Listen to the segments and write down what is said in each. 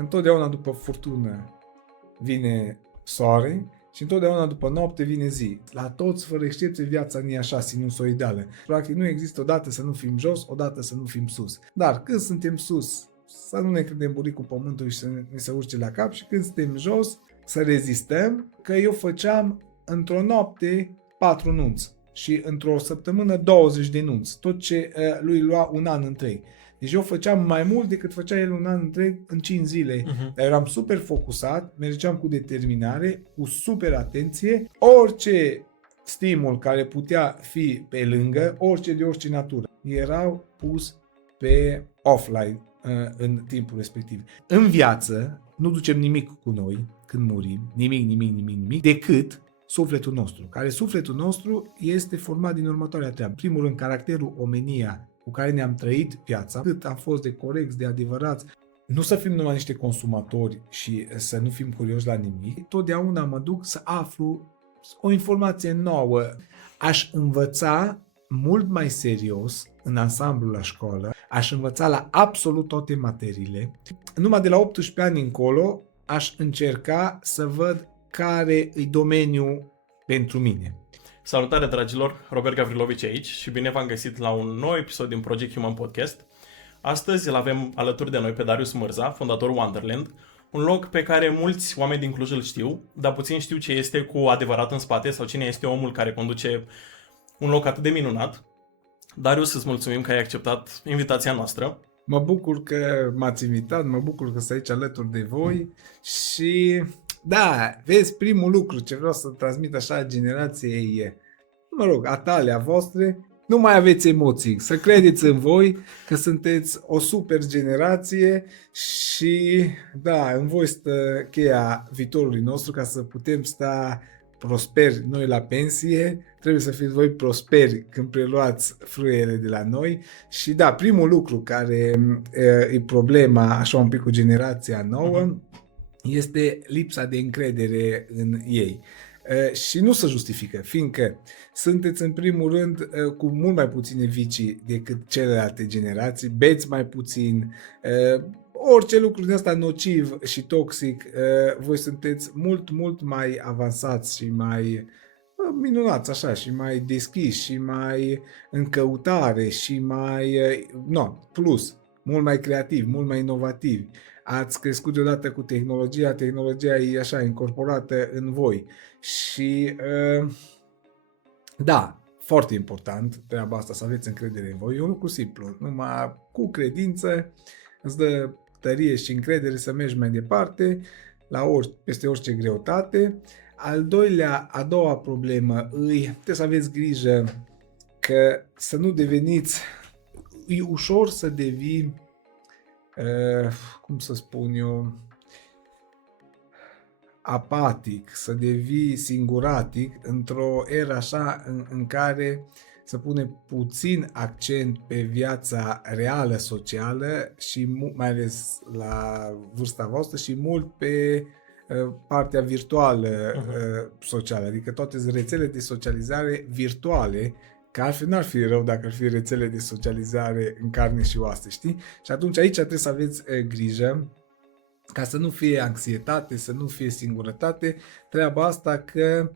întotdeauna după furtună vine soare și întotdeauna după noapte vine zi. La toți, fără excepție, viața nu e așa sinusoidală. Practic nu există odată să nu fim jos, odată să nu fim sus. Dar când suntem sus, să nu ne credem buricul pământului și să ne se urce la cap, și când suntem jos, să rezistăm, că eu făceam într-o noapte 4 nunți și într-o săptămână 20 de nunți, tot ce lui lua un an întreg. Deci eu făceam mai mult decât făcea el un an întreg în 5 zile. Dar eram super focusat, mergeam cu determinare, cu super atenție. Orice stimul care putea fi pe lângă, orice de orice natură, erau pus pe offline în timpul respectiv. În viață nu ducem nimic cu noi când murim, nimic, decât sufletul nostru, care sufletul nostru este format din următoarea treabă. Primul rând, caracterul, omenia cu care ne-am trăit viața, cât am fost de corecți, de adevărați, nu să fim numai niște consumatori și să nu fim curioși la nimic. Totdeauna mă duc să aflu o informație nouă. Aș învăța mult mai serios în ansamblu la școală, aș învăța la absolut toate materiile. Numai de la 18 ani încolo aș încerca să văd care e domeniul pentru mine. Salutare, dragilor! Robert Gavrilovici aici și bine v-am găsit la un nou episod din Project Human Podcast. Astăzi îl avem alături de noi pe Darius Mârza, fondatorul Wonderland, un loc pe care mulți oameni din Cluj îl știu, dar puțin știu ce este cu adevărat în spate sau cine este omul care conduce un loc atât de minunat. Darius, îți mulțumim că ai acceptat invitația noastră. Mă bucur că m-ați invitat, mă bucur că sunt aici alături de voi și da, vezi, primul lucru ce vreau să transmit așa generației e, a tale, a voastre, nu mai aveți emoții, să credeți în voi că sunteți o super generație și da, în voi stă cheia viitorului nostru ca să putem sta prosperi noi la pensie, trebuie să fiți voi prosperi când preluați frâiele de la noi și da, primul lucru care e problema așa un pic cu generația nouă este lipsa de încredere în ei. Și nu se justifică, fiindcă sunteți în primul rând cu mult mai puține vicii decât celelalte generații, beți mai puțin, orice lucru din asta nociv și toxic, voi sunteți mult mai avansați și mai minunați așa și mai deschiși și mai în căutare și mai, plus, mult mai creativi, mult mai inovativi. Ați crescut deodată cu tehnologia, tehnologia e așa incorporată în voi și da, foarte important treaba asta, să aveți încredere în voi, e un lucru simplu, numai cu credință îți dă tărie și încredere să mergi mai departe peste orice greutate. A doua problemă trebuie să aveți grijă că să nu deveniți, e ușor să devii cum să spun eu, apatic, să devii singuratic într-o eră așa în care să pune puțin accent pe viața reală socială și mai ales la vârsta voastră și mult pe partea virtuală socială, adică toate rețele de socializare virtuale, că altfel n-ar fi rău dacă ar fi rețele de socializare în carne și oase, știi? Și atunci aici trebuie să aveți grijă ca să nu fie anxietate, să nu fie singurătate, treaba asta că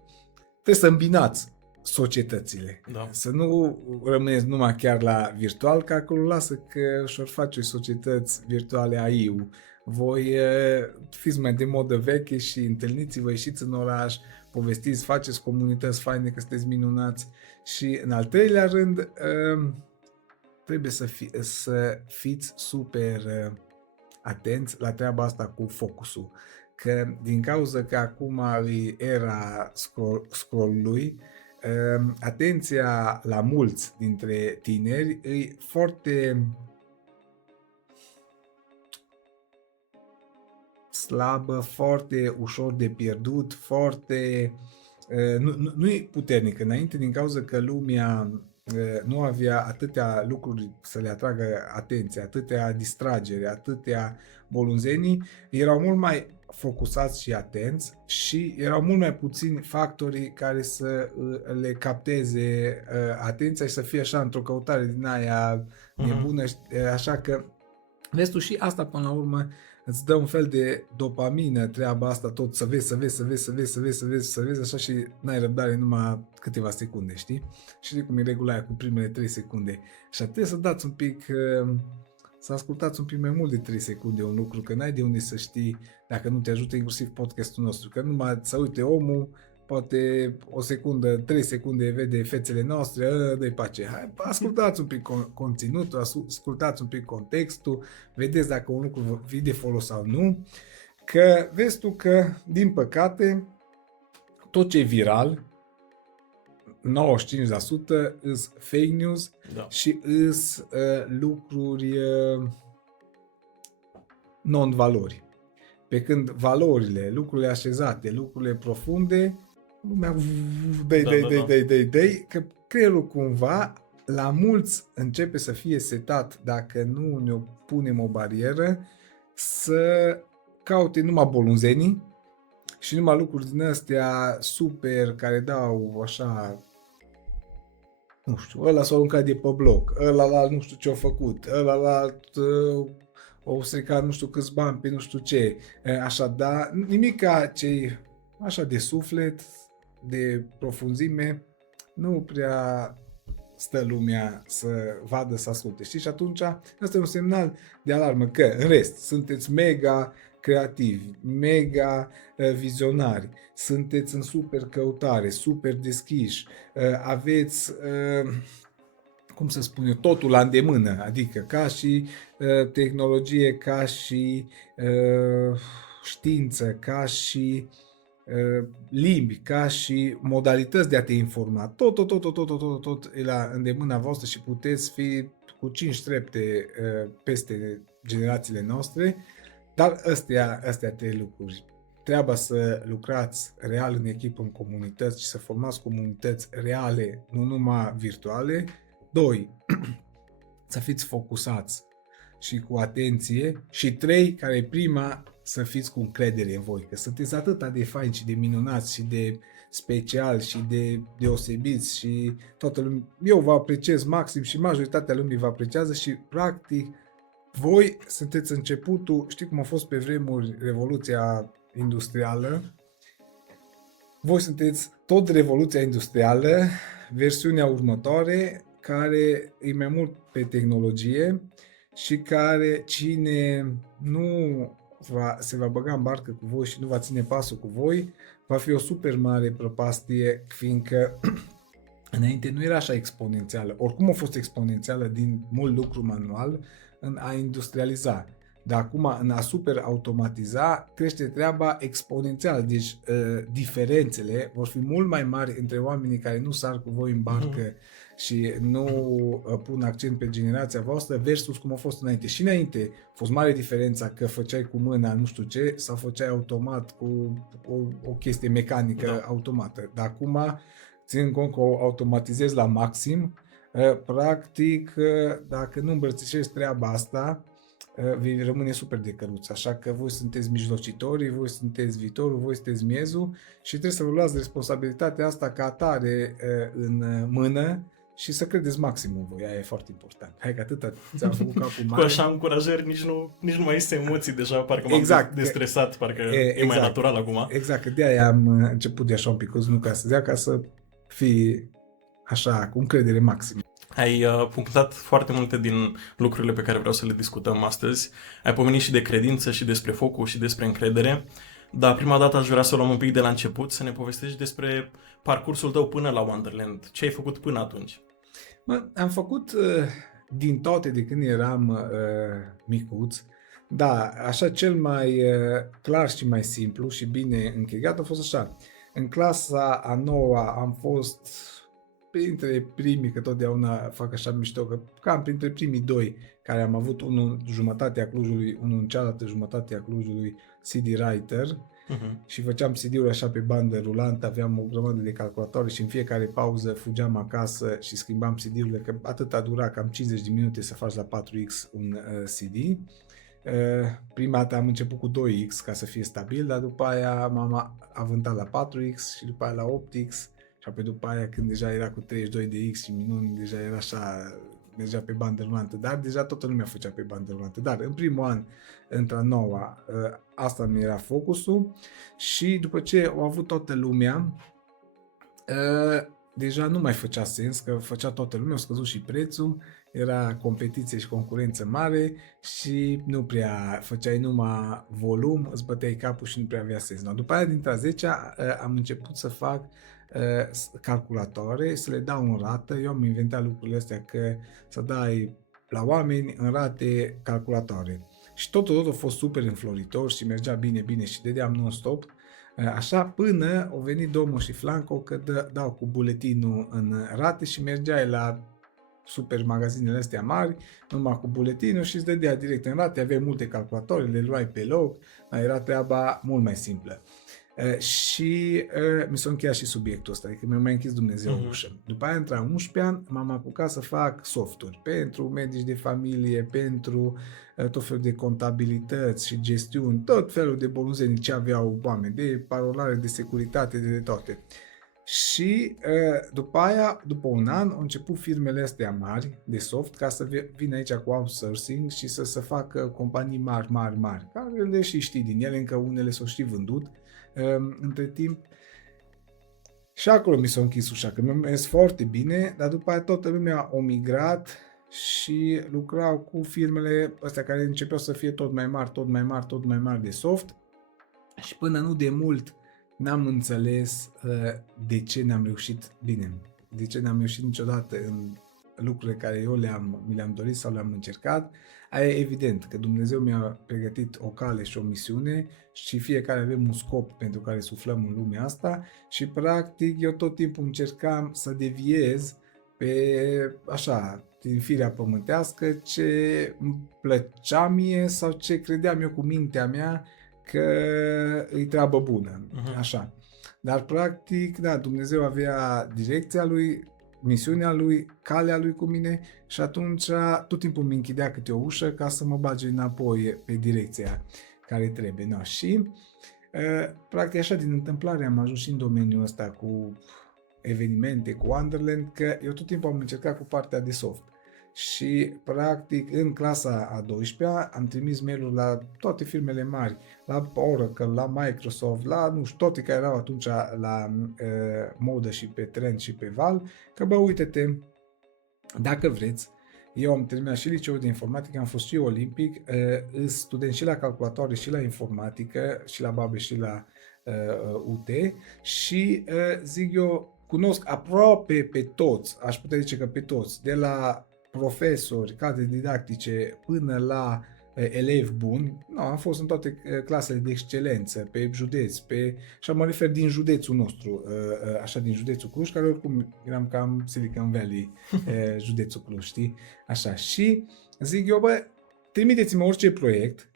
trebuie să îmbinați societățile. Da. Să nu rămâneți numai chiar la virtual, că acolo lasă că și-or face societăți virtuale AI-ul. Voi fiți mai de modă veche și întâlniți-vă, ieșiți în oraș, povestiți, faceți comunități faine, că sunteți minunați. Și în al treilea rând, trebuie să fiți super atenți la treaba asta cu focusul. Că din cauza că acum e era scroll-ului, atenția la mulți dintre tineri e foarte slabă, foarte ușor de pierdut, foarte nu e puternică înainte, din cauza că lumea nu avea atâtea lucruri să le atragă atenția, atâtea distragere, atâtea bolunzenii, erau mult mai focusați și atenți și erau mult mai puțini factorii care să le capteze atenția și să fie așa într-o căutare din aia nebună, așa că vezi tu, și asta până la urmă îți dă un fel de dopamină treaba asta, tot să vezi, așa și n-ai răbdare numai câteva secunde, știi? Știi cum e regula aia cu primele 3 secunde. Și trebuie să dați un pic, să ascultați un pic mai mult de 3 secunde un lucru, că n-ai de unde să știi dacă nu te ajută inclusiv podcastul nostru, că numai să uite omul, poate o secundă, 3 secunde vede fețele noastre, dă-i pace. Hai, ascultați un pic conținutul, ascultați un pic contextul, vedeți dacă un lucru vă fi de folos sau nu, că vezi tu că, din păcate, tot ce e viral, 95% îs fake news și îs lucruri non-valori. Pe când valorile, lucrurile așezate, lucrurile profunde, lumea dă-i, că creierul cumva la mulți începe să fie setat, dacă nu ne punem o barieră, să caute numai bolunzenii și numai lucruri din astea super care dau așa, nu știu, ăla s-a aruncat de pe bloc, ăla nu știu ce-a făcut, ăla o stricat nu știu câți bani pe nu știu ce, așa, dar nimica ce așa de suflet, de profunzime, nu prea stă lumea să vadă, să asculte, știi? Și atunci ăsta e un semnal de alarmă că, în rest, sunteți mega creativi, mega vizionari, sunteți în super căutare, super deschiși, aveți cum să spun eu, totul la îndemână, adică ca și tehnologie, ca și știință, ca și limbi, ca și modalități de a te informa. Tot e la îndemâna voastră și puteți fi cu 5 trepte peste generațiile noastre, dar astea 3 lucruri. Treaba să lucrați real în echipă, în comunități și să formați comunități reale, nu numai virtuale. 2. Să fiți focusați și cu atenție. Și 3, care e prima, să fiți cu încredere în voi, că sunteți atât de faini și de minunați și de special și de deosebiți și toată lumea, eu vă apreciez maxim și majoritatea lumii vă apreciază și practic voi sunteți începutul, știi cum a fost pe vremuri Revoluția Industrială, voi sunteți tot Revoluția Industrială, versiunea următoare, care e mai mult pe tehnologie și care cine nu se va băga în barcă cu voi și nu va ține pasul cu voi, va fi o super mare prăpastie, fiindcă înainte nu era așa exponențială. Oricum a fost exponențială din mult lucru manual în a industrializa. Dar acum în a super automatiza crește treaba exponențial. Deci diferențele vor fi mult mai mari între oamenii care nu sar cu voi în barcă și nu pun accent pe generația voastră versus cum a fost înainte. Și înainte a fost mare diferența că făceai cu mâna nu știu ce sau făceai automat cu o chestie mecanică automată. Dar acum, ținând cont că o automatizezi la maxim, practic, dacă nu îmbrățișezi treaba asta, vei rămâne super de căruț. Așa că voi sunteți mijlocitorii, voi sunteți viitorul, voi sunteți miezul și trebuie să vă luați responsabilitatea asta ca atare în mână și să credeți maxim în voi. Aia e foarte important. Hai că atâta ți-am făcut capul mare. Cu așa încurajări nici nu mai este emoții deja, parcă m-am destresat, parcă e mai natural acum. Exact, că de-aia am început de așa un pic, nu ca să zic, ca să fii așa, cu încredere maximă. Ai punctat foarte multe din lucrurile pe care vreau să le discutăm astăzi. Ai pomenit și de credință și despre focus și despre încredere. Dar prima dată aș vrea să o luăm un pic de la început, să ne povestești despre parcursul tău până la Wonderland. Ce ai făcut până atunci? Am făcut din toate de când eram micuț. Da, așa cel mai clar și mai simplu și bine închegat a fost așa. În clasa a 9-a am fost printre primii, că totdeauna fac așa mișto, că cam printre primii 2 care am avut unul în jumătatea Clujului, unul în cealaltă jumătate a Clujului, CD writer și făceam CD-uri așa pe bandă rulantă, aveam o grămadă de calculatoare și în fiecare pauză fugeam acasă și schimbam CD-urile, că atâta dura cam 50 de minute să faci la 4X un CD. Prima dată am început cu 2X ca să fie stabil, dar după aia m-am avântat la 4X și după aia la 8X și apoi după aia când deja era cu 32 de X și minuni, deja era așa mergea pe bandă rulantă, dar deja toată lumea făcea pe bandă rulantă. Dar în primul an, într-a noua, asta mi era focusul și după ce au avut toată lumea, deja nu mai făcea sens, că făcea toată lumea, a scăzut și prețul, era competiție și concurență mare și nu prea făceai numai volum, îți băteai capul și nu prea avea sens. No, după aia, dintre a 10-a, am început să fac calculatoare, să le dau în rată. Eu am inventat lucrurile astea, că să dai la oameni în rate calculatoare. Și totul a fost super înfloritor și mergea bine și dădeam non-stop. Așa până au venit Domo și Flanco că dau cu buletinul în rate și mergeai la super magazinele astea mari, numai cu buletinul și îți dădea direct în rate, aveai multe calculatoare, le luai pe loc, era treaba mult mai simplă. Și mi s-a încheiat și subiectul ăsta, adică mi-a mai închis Dumnezeu ușă. După aia, între a 11 ani, m-am apucat să fac softuri pentru medici de familie, pentru tot felul de contabilități și gestiuni, tot felul de bolunzenii ce aveau oameni, de parolare, de securitate, de toate. Și după aia, după un an, au început firmele astea mari de soft ca să vină aici cu outsourcing și să facă companii mari, care le și știi din ele, încă unele s-au și vândut între timp. Și acolo mi s-a închis ușa, că mi-a mers foarte bine, dar după aia toată lumea a migrat și lucrau cu firmele astea care începeau să fie tot mai mari de soft și până nu de mult n-am înțeles de ce n-am reușit bine, de ce n-am reușit niciodată în lucrurile care eu mi le-am dorit sau le-am încercat. Aia e evident că Dumnezeu mi-a pregătit o cale și o misiune și fiecare avem un scop pentru care suflăm în lumea asta și practic eu tot timpul încercam să deviez pe așa, din firea pământească, ce îmi plăcea mie sau ce credeam eu cu mintea mea că îi treabă bună, așa. Dar practic, da, Dumnezeu avea direcția lui, misiunea lui, calea lui cu mine și atunci tot timpul mi închidea câte o ușă ca să mă bage înapoi pe direcția care trebuie. No, și practic așa din întâmplare am ajuns și în domeniul ăsta cu evenimente, cu Wonderland, că eu tot timpul am încercat cu partea de soft. Și practic în clasa a 12-a am trimis mail-uri la toate firmele mari, la Oracle, la Microsoft, la nu știu, toate care erau atunci la modă și pe Trend și pe Val, că bă, uite-te, dacă vreți, eu am terminat și liceul de informatică, am fost și olimpic, student și la calculatoare și la informatică, și la Babe și la UT și zic eu, cunosc aproape pe toți, aș putea zice că pe toți, de la profesori, cadre didactice până la elevi buni. No, am fost în toate clasele de excelență, pe județ, așa mă refer din județul nostru, așa din județul Cluj, care oricum eram cam Silicon Valley, județul Cluj, știi? Așa, și zic eu, bă, trimiteți-mă orice proiect,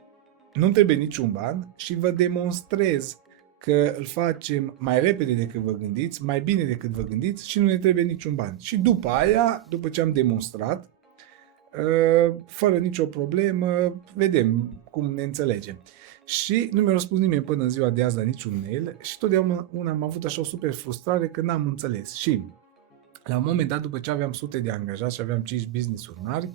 nu-mi trebuie niciun ban și vă demonstrez că îl facem mai repede decât vă gândiți, mai bine decât vă gândiți și nu ne trebuie niciun ban. Și după aia, după ce am demonstrat, fără nicio problemă, vedem cum ne înțelegem. Și nu mi-a răspuns nimeni până în ziua de azi la niciun mail și totdeauna am avut așa o super frustrare că n-am înțeles. Și la un moment dat, după ce aveam sute de angajați și aveam 5 business-uri mari,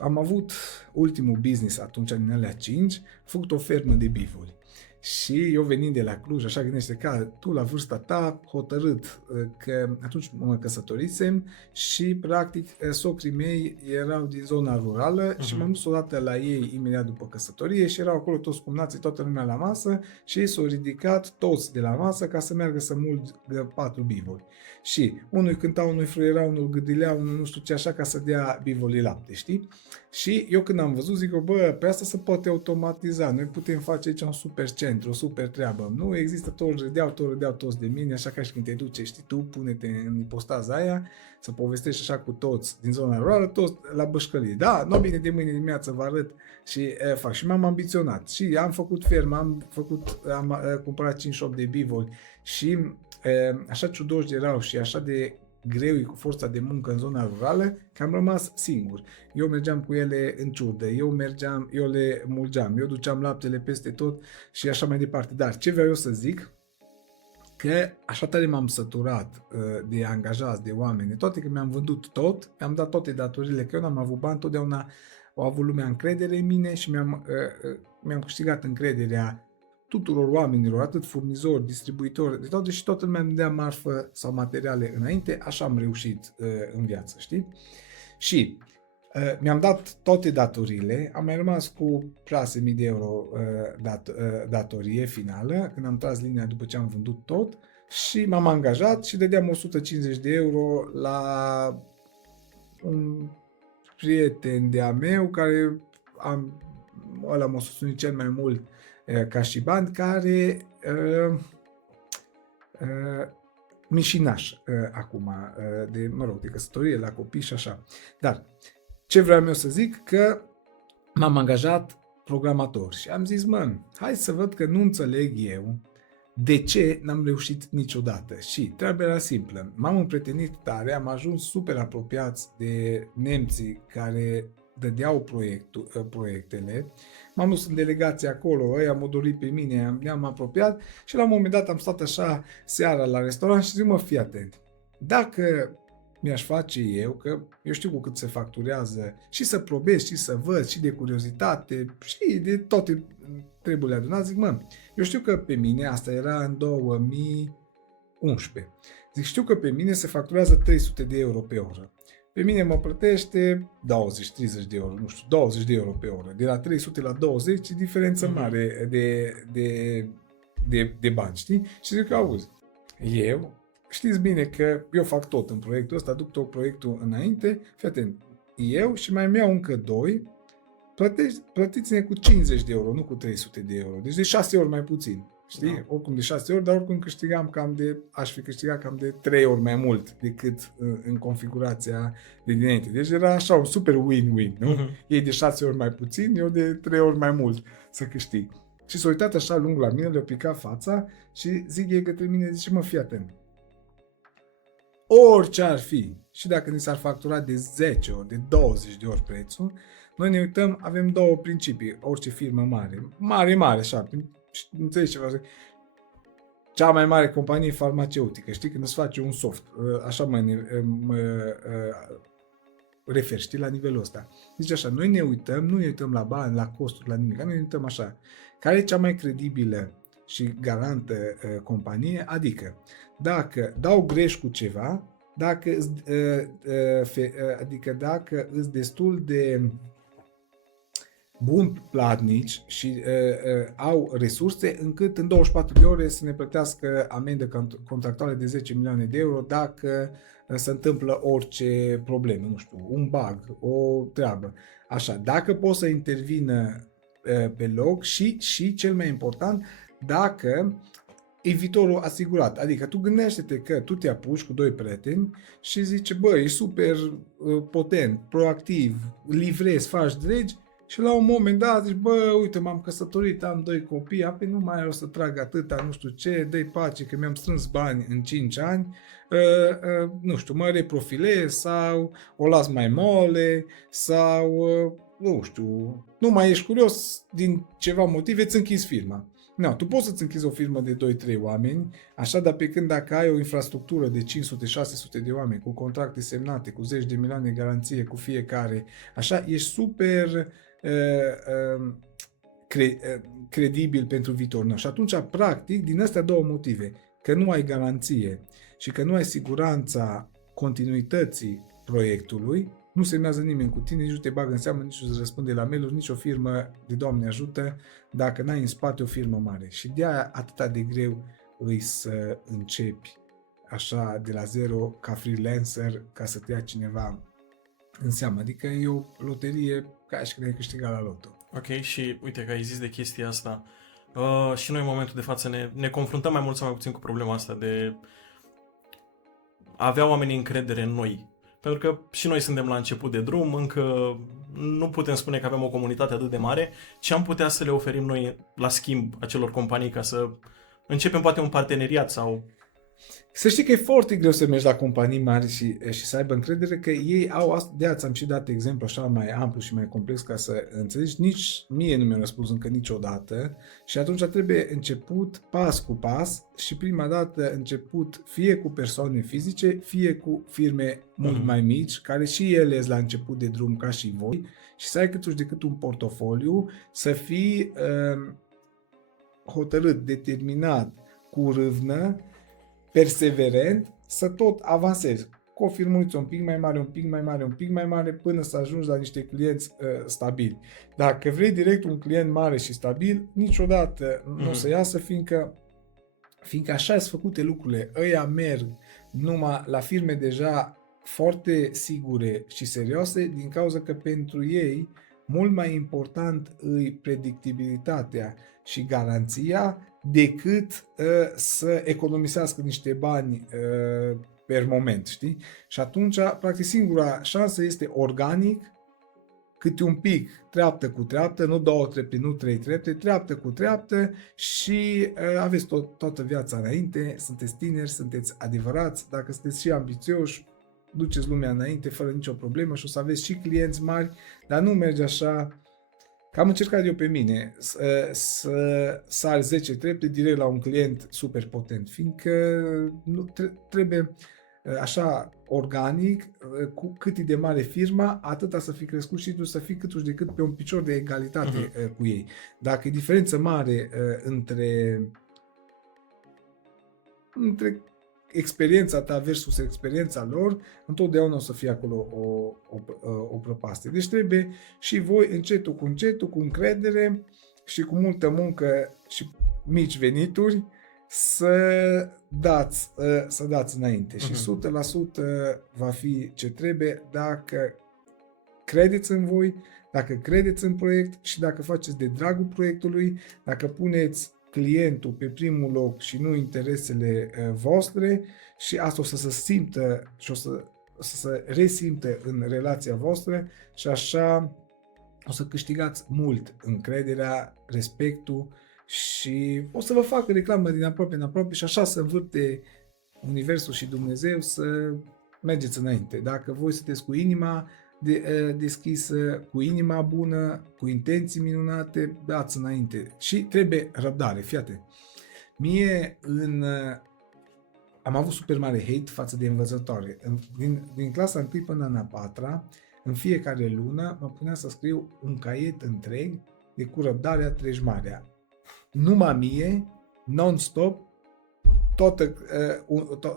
am avut ultimul business atunci din alea 5, făcut o fermă de bifuri. Și eu venind de la Cluj, așa gândește că tu la vârsta ta hotărât că atunci mă căsătorisem și practic socrii mei erau din zona rurală și m-am dus odată la ei imediat după căsătorie și erau acolo toți cumnații, toată lumea la masă și ei s-au ridicat toți de la masă ca să meargă să mulgă 4 bivoli. Și unul cânta, unul fruiera, unul gâdilea, unul nu știu ce așa ca să dea bivolii lapte, știi? Și eu când am văzut zic, bă, pe asta se poate automatiza, noi putem face aici un super centru, o super treabă. Nu există, toți râdeau toți de mine, așa ca și când te duce, știi, tu pune-te în ipostaza aia, să povestești așa cu toți din zona rurală, toți la bășcălie. Da, nu bine de mâine dimineață vă arăt și fac. Și m-am ambiționat și am făcut fermă, am cumpărat 5-8 de bivoli și așa ciudoși erau și așa de greu cu forța de muncă în zona rurală, că am rămas singur. Eu mergeam cu ele în ciurdă, eu le mulgeam, eu duceam laptele peste tot și așa mai departe. Dar ce vreau eu să zic, că așa tare m-am săturat de angajați, de oameni, de toate că mi-am vândut tot, mi-am dat toate datorile, că eu n-am avut bani, totdeauna au avut lumea încredere în mine și mi-am câștigat încrederea tuturor oamenilor, atât furnizori, distribuitori, de toate și toată lumea îmi dea marfă sau materiale înainte, așa am reușit în viață, știi? Și mi-am dat toate datorile, am mai rămas cu 6.000 de euro datorie finală, când am tras linia după ce am vândut tot și m-am angajat și dădeam 150 de euro la un prieten de-a meu care ăla m-a susținut cel mai mult ca și bani, care mișinaș acum, de căsătorie, la copii și așa. Dar ce vreau eu să zic, că m-am angajat programator și am zis, hai să văd că nu înțeleg eu de ce n-am reușit niciodată. Și treaba era simplă. M-am împrietenit tare, am ajuns super apropiați de nemții care dădeau proiectele. M-am dus în delegație acolo, ăia m-au dorit pe mine, ne-am apropiat și la un moment dat am stat așa seara la restaurant și zic, fii atent. Dacă mi-aș face eu, că eu știu cu cât se facturează și să probez și să văd și de curiozitate și de toate treburile adunate, zic, eu știu că pe mine, asta era în 2011, zic, știu că pe mine se facturează 300 de euro pe oră. Pe mine mă plătește 20-30 de euro, nu știu, 20 de euro pe oră. De la 300 la 20 e diferență mare de bani, știi? Și zic, auzi, eu, știți bine că eu fac tot în proiectul ăsta, duc tot proiectul înainte, fii atent, eu și mai iau încă 2, plătiți-ne cu 50 de euro, nu cu 300 de euro. Deci de 6 ori mai puțin. Știi? Da. Oricum de 6 ori, dar oricum aș fi câștigat cam de 3 ori mai mult decât în configurația de dinainte. Deci era așa un super win-win, nu? Ei de 6 ori mai puțin, eu de 3 ori mai mult să câștig. Și s-a uitat așa lung la mine, le-a picat fața și zic ei către mine, zice, fii atent. Orice ar fi, și dacă ni s-ar factura de 10 ori, de 20 de ori prețul, noi ne uităm, avem două principii, orice firmă mare, așa, înțelegi ceva, cea mai mare companie farmaceutică, știi, când îți face un soft, așa mă refer, știi, la nivelul ăsta. Deci așa, noi nu ne uităm la bani, la costuri, la nimic, noi ne uităm așa, care e cea mai credibilă și garantă companie, adică dacă dau greș cu ceva, dacă îți destul de buni platnici și au resurse încât în 24 de ore să ne plătească amendă contractuale de 10 milioane de euro dacă se întâmplă orice problemă, nu știu, un bug, o treabă. Așa, dacă pot să intervină pe loc și cel mai important, dacă e viitorul asigurat. Adică tu gândește-te că tu te apuci cu 2 prieteni și zice, e super potent, proactiv, livrezi, faci dregi și la un moment dat zici, uite, m-am căsătorit, am 2 copii, apoi nu mai o să trag atâta, nu știu ce, dă-i pace că mi-am strâns bani în 5 ani, nu știu, mă reprofilez sau o las mai mole sau, nu știu, nu mai ești curios din ceva motive, îți închizi firma. Nu, tu poți să-ți închizi o firmă de 2-3 oameni, așa, dar pe când dacă ai o infrastructură de 500-600 de oameni, cu contracte semnate, cu 10 de milioane garanție cu fiecare, așa, ești super credibil pentru viitor. No? Și atunci, practic, din astea 2 motive, că nu ai garanție și că nu ai siguranța continuității proiectului, nu semnează nimeni cu tine, nici nu te bagă în seamă, nici nu îți răspunde la mail-uri, nici o firmă de Doamne ajută, dacă n-ai în spate o firmă mare. Și de-aia atâta de greu îi să începi așa de la zero ca freelancer ca să te ia cineva în seamă. Adică e o loterie ca și când ai câștigat la loto. Ok, și uite că ai zis de chestia asta. Și noi în momentul de față ne confruntăm mai mult sau mai puțin cu problema asta de a avea oamenii încredere în noi. Pentru că și noi suntem la început de drum, încă nu putem spune că avem o comunitate atât de mare, ce am putea să le oferim noi la schimb acelor companii ca să începem poate un parteneriat sau Să știi că e foarte greu să mergi la companii mari și să aibă încredere că ei au asta. De aia ți-am și dat exemplu așa mai amplu și mai complex ca să înțelegi. Nici mie nu mi-a răspuns încă niciodată și atunci trebuie început pas cu pas și prima dată început fie cu persoane fizice, fie cu firme mult mai mici, care și ele sunt la început de drum ca și voi și să ai câtuși de cât un portofoliu, să fii hotărât, determinat, cu râvnă, perseverent, să tot avansezi cu o firmuță un pic mai mare, un pic mai mare, un pic mai mare, până să ajungi la niște clienți stabili. Dacă vrei direct un client mare și stabil, niciodată nu o să iasă, fiindcă așa sunt făcute lucrurile. Ăia merg numai la firme deja foarte sigure și serioase, din cauza că pentru ei mult mai important îi predictibilitatea și garanția decât să economisească niște bani per moment, știi? Și atunci, practic, singura șansă este organic, câte un pic, treaptă cu treaptă, nu 2 trepte, nu 3 trepte, treaptă cu treaptă și aveți toată viața înainte, sunteți tineri, sunteți adevărați, dacă sunteți și ambițioși, duceți lumea înainte fără nicio problemă și o să aveți și clienți mari, dar nu merge așa. Că am încercat eu pe mine să sar 10 trepte direct la un client super potent, fiindcă nu, trebuie așa organic, cu cât e de mare firma, atâta să fii crescut și tu să fii câtuși de cât pe un picior de egalitate cu ei. Dacă e diferență mare între experiența ta versus experiența lor, întotdeauna o să fie acolo o prăpastie. Deci trebuie și voi încetul cu încredere și cu multă muncă și mici venituri să dați înainte. Și 100% va fi ce trebuie dacă credeți în voi, dacă credeți în proiect și dacă faceți de dragul proiectului, dacă puneți clientul pe primul loc și nu interesele voastre și asta o să se simtă și o să se resimtă în relația voastră și așa o să câștigați mult încrederea, respectul și o să vă facă reclamă din aproape în aproape și așa să învârte Universul și Dumnezeu să mergeți înainte. Dacă voi sunteți cu inima deschisă, cu inima bună, cu intenții minunate, dați înainte. Și trebuie răbdare, fiate. Mie am avut super mare hate față de învățătoare. Din clasa 1 până în a 4-a, în fiecare lună mă puneam să scriu un caiet întreg de cu răbdarea treci marea. Numai mie, non-stop,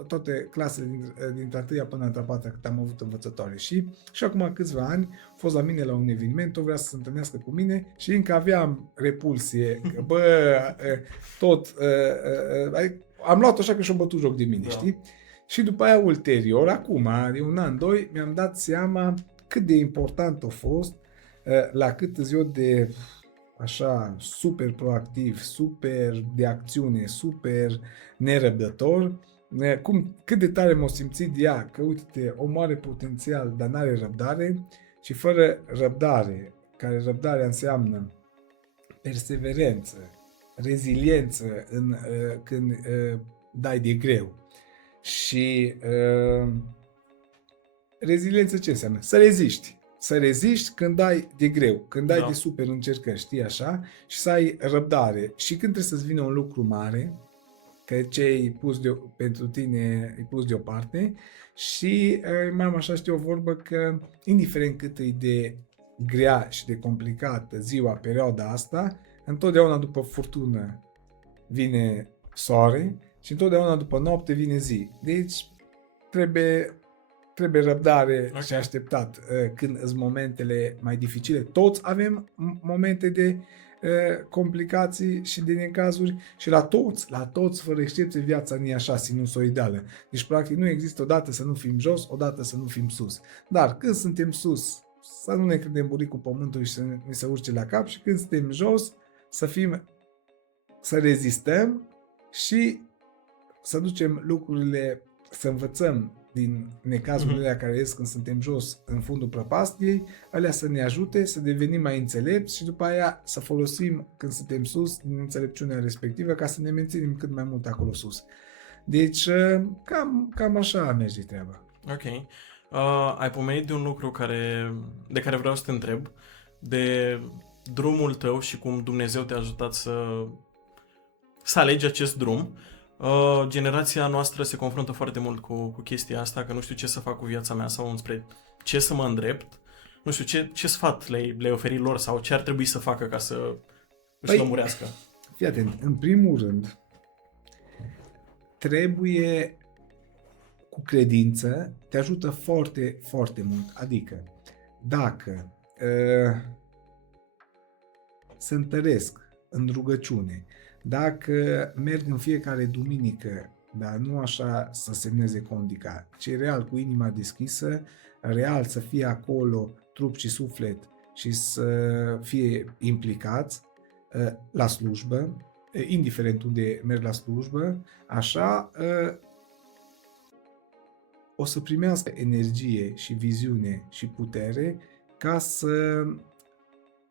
toate clasele din a 1-a până în a 4-a cât am avut învățătoare și acum câțiva ani a fost la mine la un eveniment, tot vrea să se întâlnească cu mine și încă aveam repulsie, am luat așa că și-o bătut joc de mine, știi? Și după aia ulterior, acum, de un an, doi, mi-am dat seama cât de important a fost, la cât eu de așa super proactiv, super de acțiune, super nerăbdător, cât de tare m-a simțit ea, că uite, o mare potențial, dar n-are răbdare și fără răbdare, care răbdarea înseamnă perseverență, reziliență când dai de greu. Și reziliență ce înseamnă? Să reziști. Să reziști când dai de greu, când dai de super încercări, știi așa? Și să ai răbdare. Și când trebuie să-ți vină un lucru mare, că ce ai pus pentru tine ai pus deoparte și mai am așa știu o vorbă că indiferent cât e de grea și de complicată ziua, perioada asta, întotdeauna după furtună vine soare și întotdeauna după noapte vine zi. Deci trebuie răbdare și așteptat când sunt momentele mai dificile. Toți avem momente de complicații și de necazuri și la toți, fără excepție, viața nu e așa sinusoidală. Deci, practic, nu există odată să nu fim jos, odată să nu fim sus. Dar când suntem sus, să nu ne credem buricul pământului și să ne se urce la cap și când suntem jos, să rezistăm și să ducem lucrurile, să învățăm din necazurile care ies când suntem jos în fundul prăpastiei, alea să ne ajute să devenim mai înțelepți și după aia să folosim când suntem sus din înțelepciunea respectivă ca să ne menținem cât mai mult acolo sus. Deci, cam așa merge treaba. Ok. Ai pomenit de un lucru de care vreau să te întreb, de drumul tău și cum Dumnezeu te-a ajutat să alegi acest drum. Generația noastră se confruntă foarte mult cu chestia asta, că nu știu ce să fac cu viața mea sau înspre ce să mă îndrept. Nu știu, ce sfat le-ai oferi lor sau ce ar trebui să facă ca să își lămurească? Fii atent, în primul rând, trebuie cu credință, te ajută foarte, foarte mult. Adică, dacă se întăresc în rugăciune, dacă merg în fiecare duminică, dar nu așa să semneze condica, ci real cu inima deschisă, real să fie acolo trup și suflet și să fie implicați la slujbă, indiferent unde merg la slujbă, așa o să primească energie și viziune și putere ca să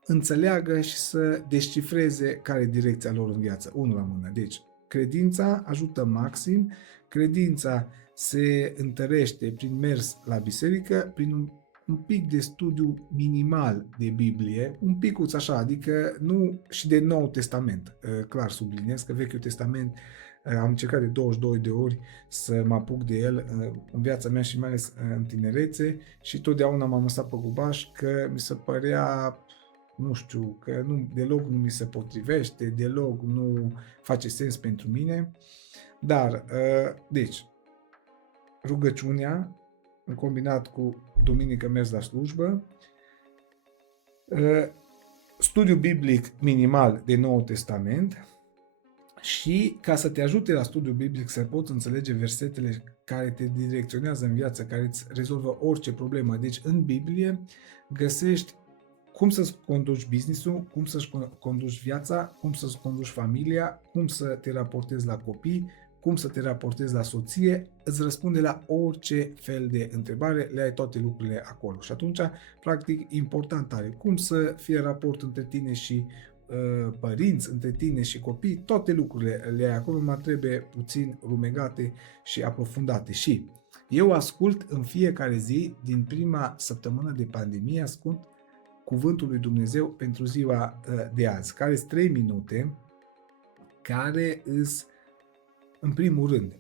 înțeleagă și să descifreze care e direcția lor în viață, unul la mână. Deci, credința ajută maxim, credința se întărește prin mers la biserică, prin un pic de studiu minimal de Biblie, un picuț așa, adică nu și de Nou Testament. Clar subliniez că Vechiul Testament am încercat de 22 de ori să mă apuc de el în viața mea și mai ales în tinerețe și totdeauna m-am lăsat pe gubaș că mi se părea, nu știu, că deloc nu mi se potrivește, deloc nu face sens pentru mine. Dar, deci, rugăciunea, în combinat cu duminică mers la slujbă, studiu biblic minimal de Noul Testament și ca să te ajute la studiul biblic să poți înțelege versetele care te direcționează în viață, care îți rezolvă orice problemă. Deci în Biblie găsești cum să-ți conduci business-ul, cum să-ți conduci viața, cum să-ți conduci familia, cum să te raportezi la copii, cum să te raportezi la soție, îți răspunde la orice fel de întrebare, le ai toate lucrurile acolo. Și atunci, practic, important are cum să fie raport între tine și părinți, între tine și copii, toate lucrurile le ai acolo, mai trebuie puțin rumegate și aprofundate. Și eu ascult în fiecare zi, din prima săptămână de pandemie, ascult Cuvântul lui Dumnezeu pentru ziua de azi, care sunt 3 minute, care îs, în primul rând,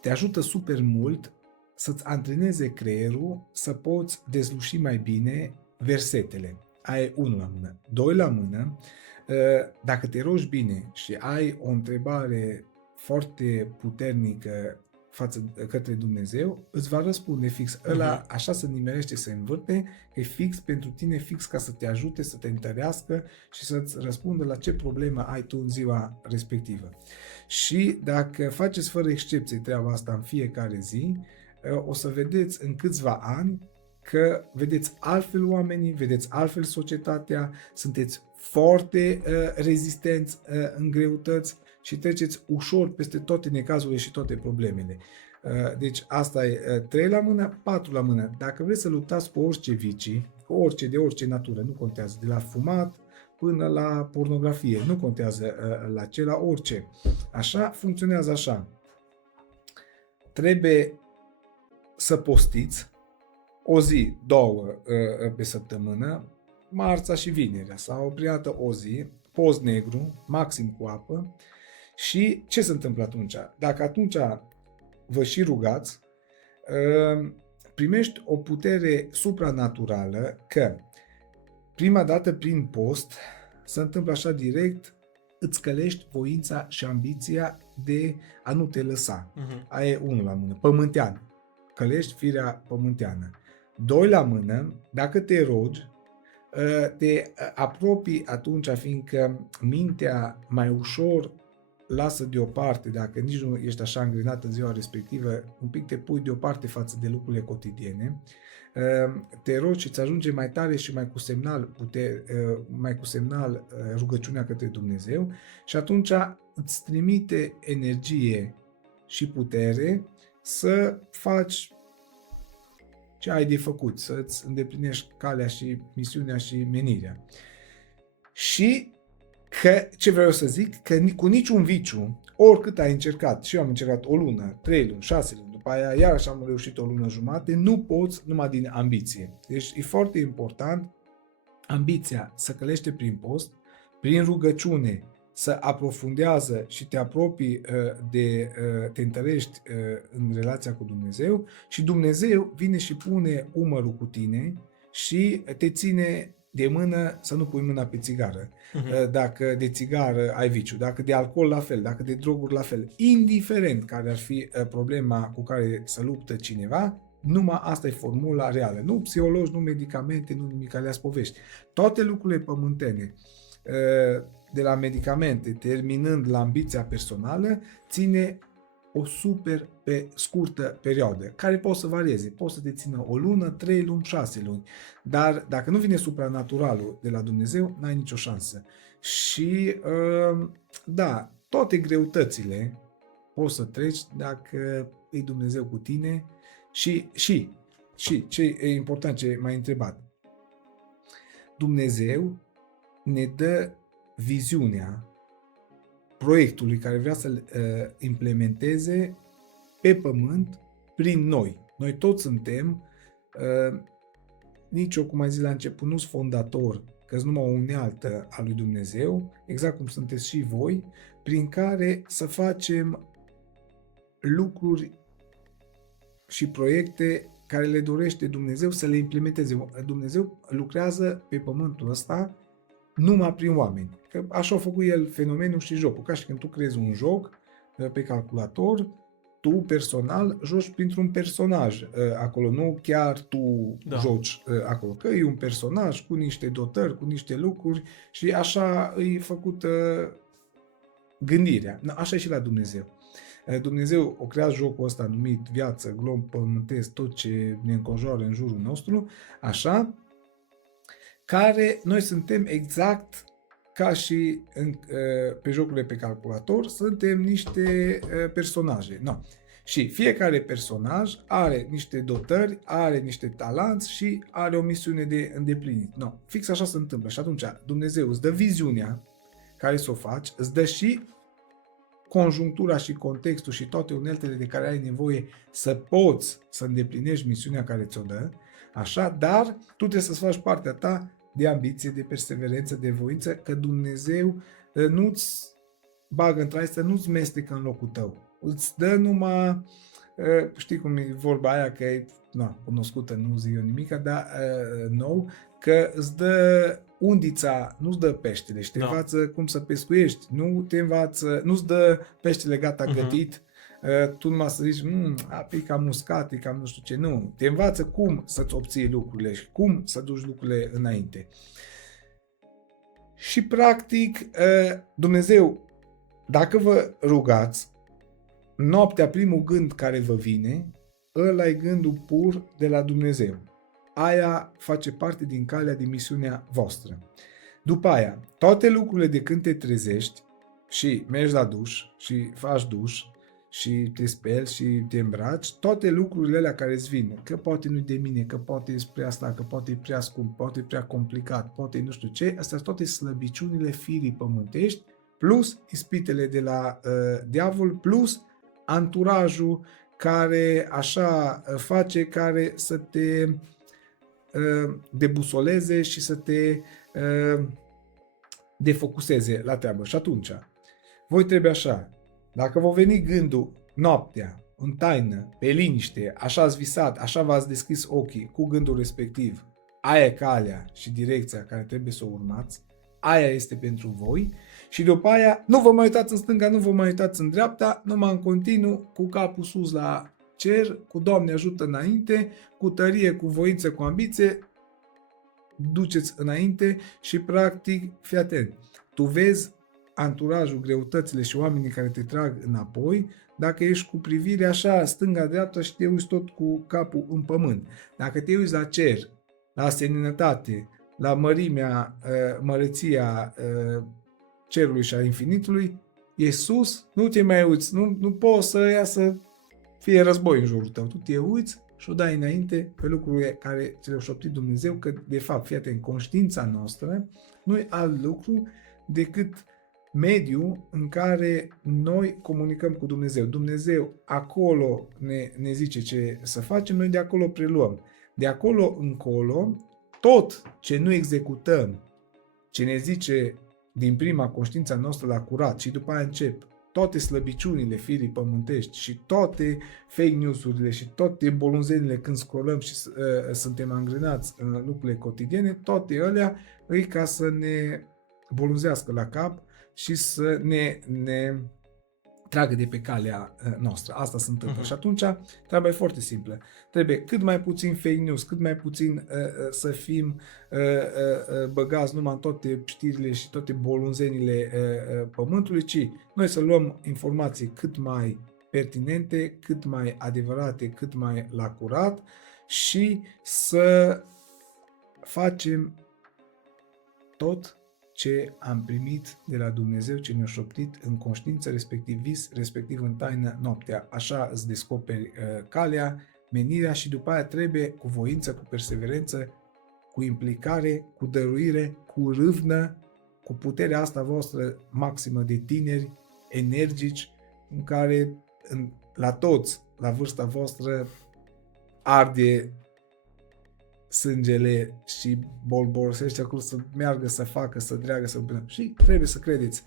te ajută super mult să-ți antreneze creierul să poți dezluși mai bine versetele. Ai unul la mână. 2 la mână, dacă te rogi bine și ai o întrebare foarte puternică către Dumnezeu, îți va răspunde fix. Ăla așa se nimerește, se învârte, că e fix pentru tine, fix ca să te ajute, să te întărească și să-ți răspundă la ce problemă ai tu în ziua respectivă. Și dacă faceți fără excepție treaba asta în fiecare zi, o să vedeți în câțiva ani că vedeți altfel oamenii, vedeți altfel societatea, sunteți foarte rezistenți în greutăți și treceți ușor peste toate necazurile și toate problemele. Deci asta e 3 la mână, 4 la mână. Dacă vreți să luptați cu orice vicii, de orice natură, nu contează, de la fumat până la pornografie, nu contează la orice. Așa, funcționează așa. Trebuie să postiți o zi, 2 pe săptămână, marța și vinerea, sau prima dată o zi, post negru, maxim cu apă. Și ce se întâmplă atunci? Dacă atunci vă și rugați, primești o putere supranaturală că prima dată prin post se întâmplă așa direct, îți călești voința și ambiția de a nu te lăsa. Aia e unul la mână, pământean. Călești firea pământeană. 2 la mână, dacă te rogi, te apropii atunci, fiindcă mintea mai ușor lasă deoparte, dacă nici nu ești așa îngrenat în ziua respectivă, un pic te pui deoparte față de lucrurile cotidiene, te rogi și îți ajunge mai tare și mai cu semnal rugăciunea către Dumnezeu și atunci îți trimite energie și putere să faci ce ai de făcut, să-ți îndeplinești calea și misiunea și menirea. Și ce vreau să zic, că cu niciun viciu, oricât ai încercat, și eu am încercat o lună, 3 luni, 6 luni, după aia iarăși am reușit o lună jumate, nu poți numai din ambiție. Deci e foarte important ambiția să călește prin post, prin rugăciune, să aprofundează și te apropii te întărești în relația cu Dumnezeu și Dumnezeu vine și pune umărul cu tine și te ține de mână să nu pui mâna pe țigară. Dacă de țigară ai viciu, dacă de alcool la fel, dacă de droguri la fel, indiferent care ar fi problema cu care să luptă cineva, numai asta e formula reală. Nu psihologi, nu medicamente, nu nimic, alea povești. Toate lucrurile pământene, de la medicamente, terminând la ambiția personală, ține o super scurtă perioadă, care poate să varieze. Poate să te țină o lună, 3 luni, 6 luni. Dar dacă nu vine supranaturalul de la Dumnezeu, n-ai nicio șansă. Și da, toate greutățile poți să treci dacă e Dumnezeu cu tine și ce e important, ce m-ai întrebat. Dumnezeu ne dă viziunea proiectului care vrea să-l implementeze pe pământ prin noi. Noi toți suntem, nici eu, cum ai zis la început, nu sunt fondator, că-s numai o unealtă a lui Dumnezeu, exact cum sunteți și voi, prin care să facem lucruri și proiecte care le dorește Dumnezeu să le implementeze. Dumnezeu lucrează pe pământul ăsta numai prin oameni. Că așa a făcut el fenomenul și jocul. Ca și când tu creezi un joc pe calculator, tu personal joci printr-un personaj acolo, nu chiar tu joci acolo. Că e un personaj cu niște dotări, cu niște lucruri și așa e făcută gândirea. Așa e și la Dumnezeu. Dumnezeu a creat jocul ăsta numit viață, glob pământesc, tot ce ne înconjoară în jurul nostru, așa, care noi suntem exact ca și pe jocurile pe calculator, suntem niște personaje. No. Și fiecare personaj are niște dotări, are niște talanți și are o misiune de îndeplinit. No. Fix așa se întâmplă. Și atunci Dumnezeu îți dă viziunea care să o faci, îți dă și conjunctura și contextul și toate uneltele de care ai nevoie să poți să îndeplinești misiunea care ți-o dă, așa, dar tu trebuie să-ți faci partea ta de ambiție, de perseverență, de voință, că Dumnezeu nu-ți bagă să nu-ți mestecă în locul tău. Îți dă numai, știi cum e vorba aia, că e cunoscută, nu zic eu nimic, dar nou, că îți dă undița, nu-ți dă peștele și te învață cum să pescuiești, nu te învață, nu-ți dă peștele gata gătit, tu numai să zici, e cam muscat, e cam nu știu ce, nu. Te învață cum să-ți obții lucrurile și cum să duci lucrurile înainte. Și practic, Dumnezeu, dacă vă rugați, noaptea primul gând care vă vine, ăla e gândul pur de la Dumnezeu. Aia face parte din calea de misiunea voastră. După aia, toate lucrurile de când te trezești și mergi la duș și faci duș și te speli și te îmbraci, toate lucrurile alea care îți vin, că poate nu-i de mine, că poate e spre asta, că poate e prea scump, poate e prea complicat, poate e nu știu ce, astea sunt toate slăbiciunile firii pământești, plus ispitele de la diavol, plus anturajul care așa face, care să te debusoleze și să te defocuseze la treabă. Și atunci, voi trebuie așa, dacă vă veni gândul noaptea, în taină, pe liniște, așa ați visat, așa v-ați deschis ochii cu gândul respectiv, aia e calea și direcția care trebuie să o urmați, aia este pentru voi și după aia nu vă mai uitați în stânga, nu vă mai uitați în dreapta, numai în continuu, cu capul sus la cer, cu Doamne ajută înainte, cu tărie, cu voință, cu ambiție, duceți înainte și practic, fii atent, tu vezi anturajul, greutățile și oamenii care te trag înapoi, dacă ești cu privire așa, stânga-dreapta și te uiți tot cu capul în pământ. Dacă te uiți la cer, la seninătate, la mărimea, măreția cerului și a infinitului, e sus, nu te mai uiți, nu poți să ia să fie război în jurul tău. Tu te uiți și o dai înainte pe lucrurile care ți le-a șoptit Dumnezeu, că de fapt, fii atent, conștiința noastră nu e alt lucru decât mediu în care noi comunicăm cu Dumnezeu. Dumnezeu acolo ne zice ce să facem, noi de acolo preluăm. De acolo încolo, tot ce nu executăm, ce ne zice din prima conștiința noastră la curat și după aia încep toate slăbiciunile firii pământești și toate fake news-urile și toate bolunzenile când scrollăm și suntem angrenați în lucrurile cotidiene, toate alea îi ca să ne bolunzească la cap și să ne tragă de pe calea noastră. Asta se întâmplă. Și atunci treaba e foarte simplă. Trebuie cât mai puțin fake news, cât mai puțin să fim băgați numai în toate știrile și toate bolunzenile pământului, ci noi să luăm informații cât mai pertinente, cât mai adevărate, cât mai la curat și să facem tot ce am primit de la Dumnezeu, ce ne-a șoptit în conștiință, respectiv vis, respectiv în taină noaptea. Așa îți descoperi calea, menirea și după aia trebuie cu voință, cu perseverență, cu implicare, cu dăruire, cu râvnă, cu puterea asta voastră maximă de tineri, energici, în care la toți, la vârsta voastră, arde sângele și bolborosește acolo să meargă, să facă, să dreagă, să bână. Și trebuie să credeți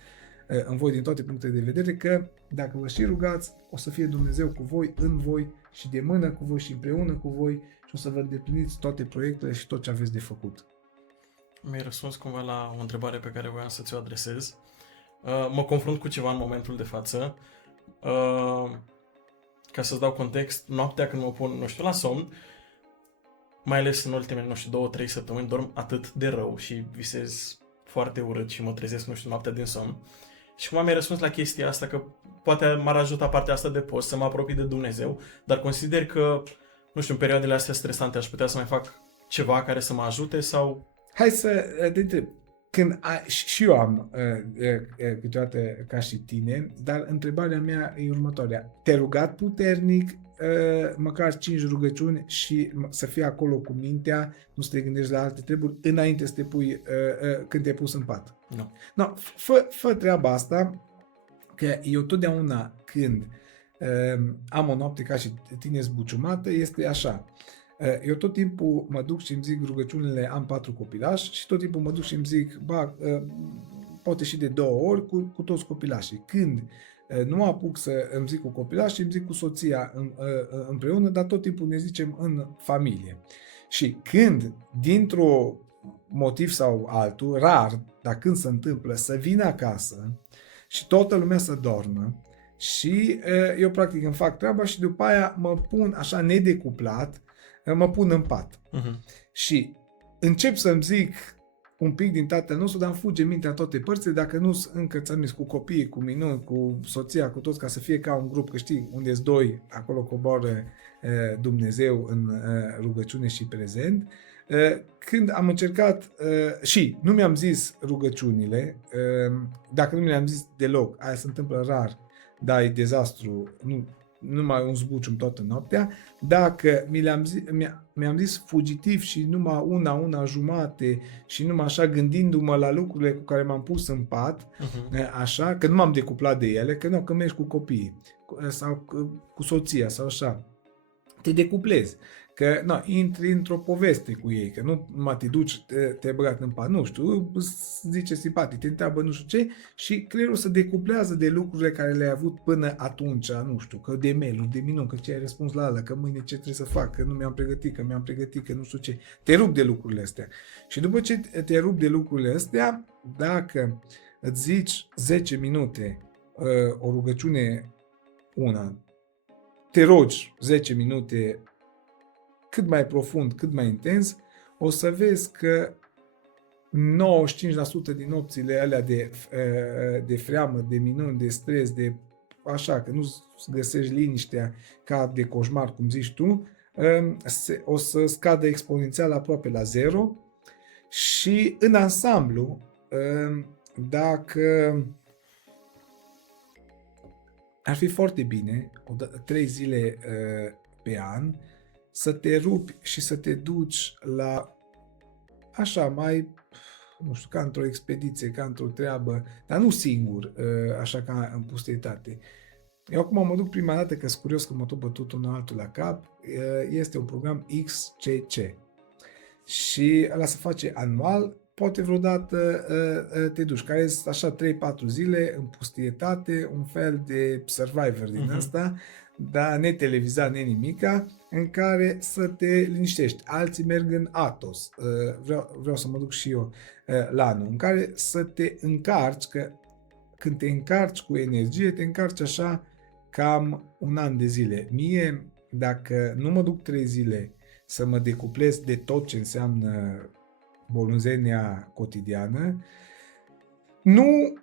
în voi din toate punctele de vedere că dacă vă și rugați, o să fie Dumnezeu cu voi, în voi și de mână cu voi și împreună cu voi și o să vă îndepliniți toate proiectele și tot ce aveți de făcut. Mi-ai răspuns cumva la o întrebare pe care voiam să ți-o adresez. Mă confrunt cu ceva în momentul de față. Ca să-ți dau context, noaptea când mă pun, nu știu, la somn, mai ales în ultimele, nu știu, 2-3 săptămâni, dorm atât de rău și visez foarte urât și mă trezesc, nu știu, noaptea din somn. Și cum mi-ai răspuns la chestia asta, că poate m-ar ajuta partea asta de post, să mă apropii de Dumnezeu, dar consider că, nu știu, în perioadele astea stresante aș putea să mai fac ceva care să mă ajute sau... Hai să te întreb. Și eu am câteodată ca și tine, dar întrebarea mea e următoarea. Te-ai rugat puternic măcar 5 rugăciuni și să fii acolo cu mintea, nu să te gândești la alte treburi înainte să te pui când te-ai pus în pat? Nu. No, fă treaba asta, că eu totdeauna când am o noapte ca și tine zbuciumată, este așa. Eu tot timpul mă duc și îmi zic rugăciunile, am 4 copilași și tot timpul mă duc și îmi zic, poate și de 2 ori cu toți copilașii. Când nu apuc să îmi zic cu copilașii, îmi zic cu soția împreună, dar tot timpul ne zicem în familie. Și când, dintr-o motiv sau altul, rar, dar când se întâmplă, să vin acasă și toată lumea să dormă și eu practic îmi fac treaba și după aia mă pun așa nedecuplat, mă pun în pat. Și încep să-mi zic un pic din Tatăl nostru, dar îmi fuge mintea în toate părțile, dacă nu încă ți-am zis cu copiii, cu minuni, cu soția, cu toți, ca să fie ca un grup, că știi, unde-s doi, acolo coboară Dumnezeu în rugăciune și prezent. Când am încercat și nu mi-am zis rugăciunile, dacă nu mi-am zis deloc, aia se întâmplă rar, dar e dezastru, numai un zbucium toată noaptea, dacă mi-am zis fugitiv și numai una jumate și numai așa gândindu-mă la lucrurile cu care m-am pus în pat, așa, că nu m-am decuplat de ele, că nu, că mergi cu copiii sau cu soția sau așa, te decuplezi. Că intri într-o poveste cu ei, că nu mă te duci, te-ai băgat în pat, nu știu, zice simpatic, te întreabă nu știu ce și creierul se decuplează de lucrurile care le-ai avut până atunci, nu știu, că de mail-uri, de minuni, că ce ai răspuns la ala, că mâine ce trebuie să fac, că nu mi-am pregătit, că mi-am pregătit, că nu știu ce. Te rup de lucrurile astea. Și după ce te rup de lucrurile astea, dacă îți zici 10 minute o rugăciune una, te rogi 10 minute cât mai profund, cât mai intens, o să vezi că 95% din nopțile alea de freamă, de minuni, de stres, de așa, că nu găsești liniștea ca de coșmar, cum zici tu, o să scadă exponențial aproape la 0 și în ansamblu, dacă ar fi foarte bine, 3 zile pe an, să te rupi și să te duci la așa mai nu știu, ca într-o expediție, ca într-o treabă, dar nu singur, așa ca în pustietate. Eu acum mă duc prima dată, că sunt curios că mă tot bătut unul altul la cap, este un program XCC și ăla se face anual, poate vreodată te duci, care sunt așa 3-4 zile în pustietate, un fel de survivor din ăsta, dar netelevizat, nimica, în care să te liniștești. Alții merg în Athos, vreau să mă duc și eu la anul, în care să te încarci, că când te încarci cu energie, te încarci așa cam un an de zile. Mie, dacă nu mă duc 3 zile să mă decuplez de tot ce înseamnă bolunzenia cotidiană, nu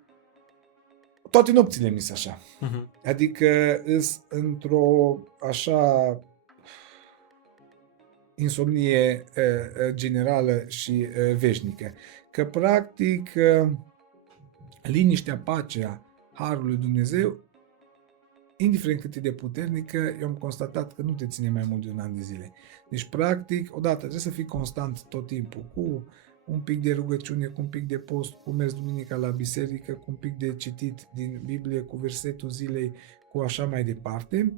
toate nopțile mi sunt așa. Adică îs într-o așa insomnie generală și veșnică. Că practic liniștea, pacea, harul lui Dumnezeu, indiferent cât e de puternică, eu am constatat că nu te ține mai mult de un an de zile. Deci, practic, odată trebuie să fii constant tot timpul, cu un pic de rugăciune, cu un pic de post, cu mers duminica la biserică, cu un pic de citit din Biblie, cu versetul zilei, cu așa mai departe.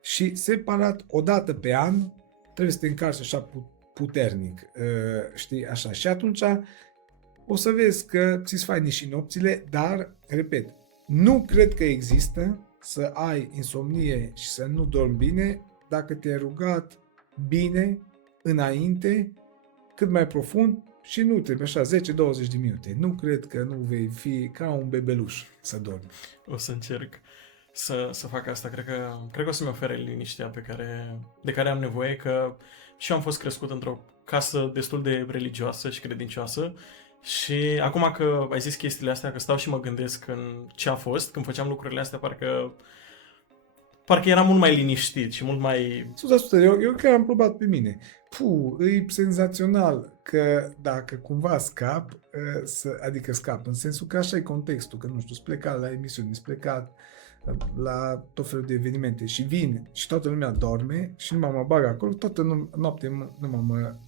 Și separat, odată pe an, trebuie să te încarci așa puternic, știi, așa. Și atunci o să vezi că ți-s faine și nopțile, dar, repet, nu cred că există să ai insomnie și să nu dormi bine dacă te-ai rugat bine înainte, cât mai profund și nu trebuie așa 10-20 de minute. Nu cred că nu vei fi ca un bebeluș să dormi. O să încerc să fac asta. Cred că o să-mi ofere liniștea de care am nevoie, că și eu am fost crescut într-o casă destul de religioasă și credincioasă. Și acum că ai zis chestiile astea, că stau și mă gândesc în ce a fost, când făceam lucrurile astea, parcă eram mult mai liniștit și mult mai... 100%, eu chiar am probat pe mine. E senzațional că dacă cumva scap, adică scap, în sensul că așa e contextul, că nu știu, sunt plecat la emisiuni, sunt plecat la tot felul de evenimente și vin și toată lumea dorme și nu mă bag acolo, toată noaptea nu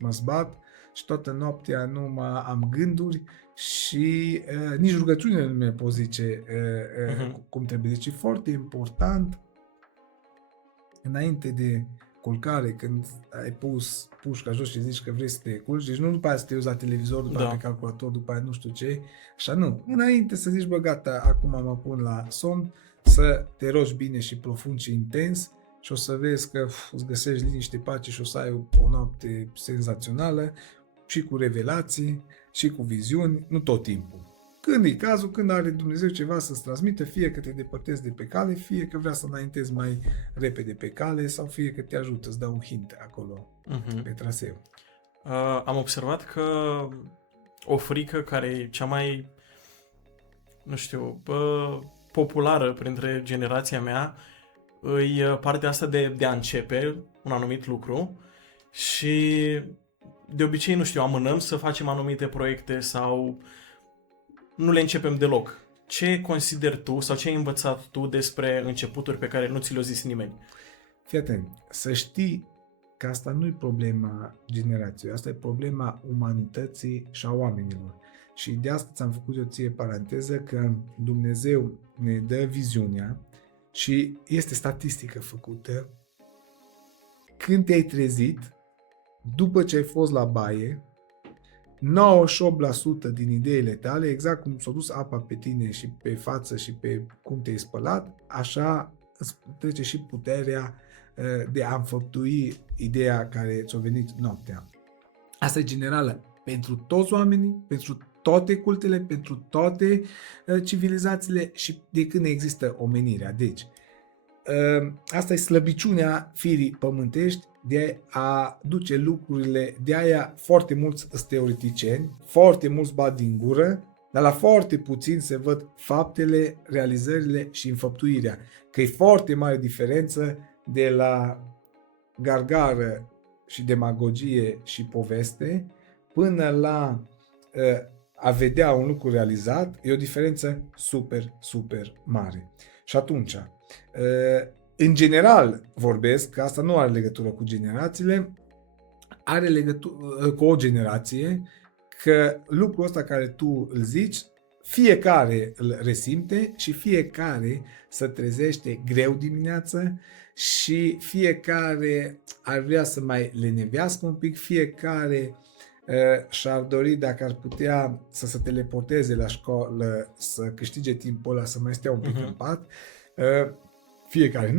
mă zbat și toată noaptea nu am gânduri și nici rugăciunile nu mi-e pot zice cum trebuie. Deci e foarte important înainte de culcare, când ai pus pușca jos și zici că vrei să te culci, deci nu după aia să te uiți la televizor, după aia pe calculator, după aia nu știu ce, așa nu. Înainte să zici, bă, gata, acum mă pun la somn, să te rogi bine și profund și intens și o să vezi că îți găsești liniște, pace și o să ai o noapte senzațională și cu revelații și cu viziuni, nu tot timpul. Când e cazul, când are Dumnezeu ceva să-ți transmită, fie că te depărtezi de pe cale, fie că vrea să înaintezi mai repede pe cale sau fie că te ajută, îți dă un hint acolo pe traseu. Am observat că o frică care e cea mai, nu știu, populară printre generația mea e partea asta de a începe un anumit lucru și de obicei, nu știu, amânăm să facem anumite proiecte sau nu le începem deloc. Ce consideri tu sau ce ai învățat tu despre începuturi pe care nu ți le-a zis nimeni? Fii atent, să știi că asta nu e problema generației, asta e problema umanității și a oamenilor. Și de asta ți-am făcut eu ție paranteză că Dumnezeu ne dă viziunea și este statistică făcută. Când te-ai trezit, după ce ai fost la baie, 98% din ideile tale, exact cum s-a dus apa pe tine și pe față și pe cum te-ai spălat, așa îți trece și puterea de a înfăptui ideea care ți-a venit noaptea. Asta e generală pentru toți oamenii, pentru toate cultele, pentru toate civilizațiile și de când există omenirea. Deci, asta e slăbiciunea firii pământești de a duce lucrurile, de aia foarte mulți sunt teoreticieni, foarte mulți bat din gură, dar la foarte puțin se văd faptele, realizările și înfăptuirea. Că e foarte mare diferență de la gargară și demagogie și poveste până la a vedea un lucru realizat, e o diferență super, super mare. Și atunci, în general vorbesc, că asta nu are legătură cu generațiile, are legătură cu o generație, că lucrul ăsta care tu îl zici, fiecare îl resimte și fiecare se trezește greu dimineață și fiecare ar vrea să mai lenevească un pic, fiecare și-ar dori dacă ar putea să se teleporteze la școală, să câștige timpul ăla, să mai stea un pic în pat. Fiecare, 99%,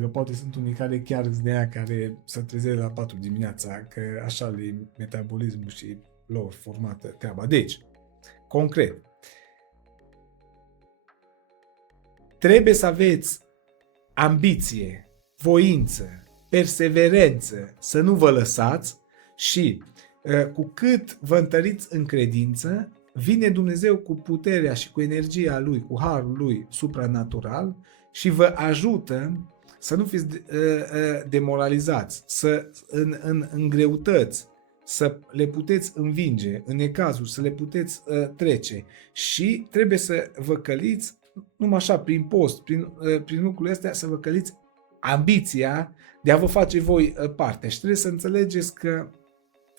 că poate sunt unii care chiar sunt de aia care se trezește la 4 dimineața, că așa le metabolismul și lor formată treaba. Deci, concret, trebuie să aveți ambiție, voință, perseverență, să nu vă lăsați și cu cât vă întăriți în credință, vine Dumnezeu cu puterea și cu energia Lui, cu harul Lui supranatural și vă ajută să nu fiți demoralizați, să în greutăți, să le puteți învinge, în necazuri, să le puteți trece și trebuie să vă căliți, numai așa, prin post, prin lucrurile astea, să vă căliți ambiția de a vă face voi parte. Și trebuie să înțelegeți că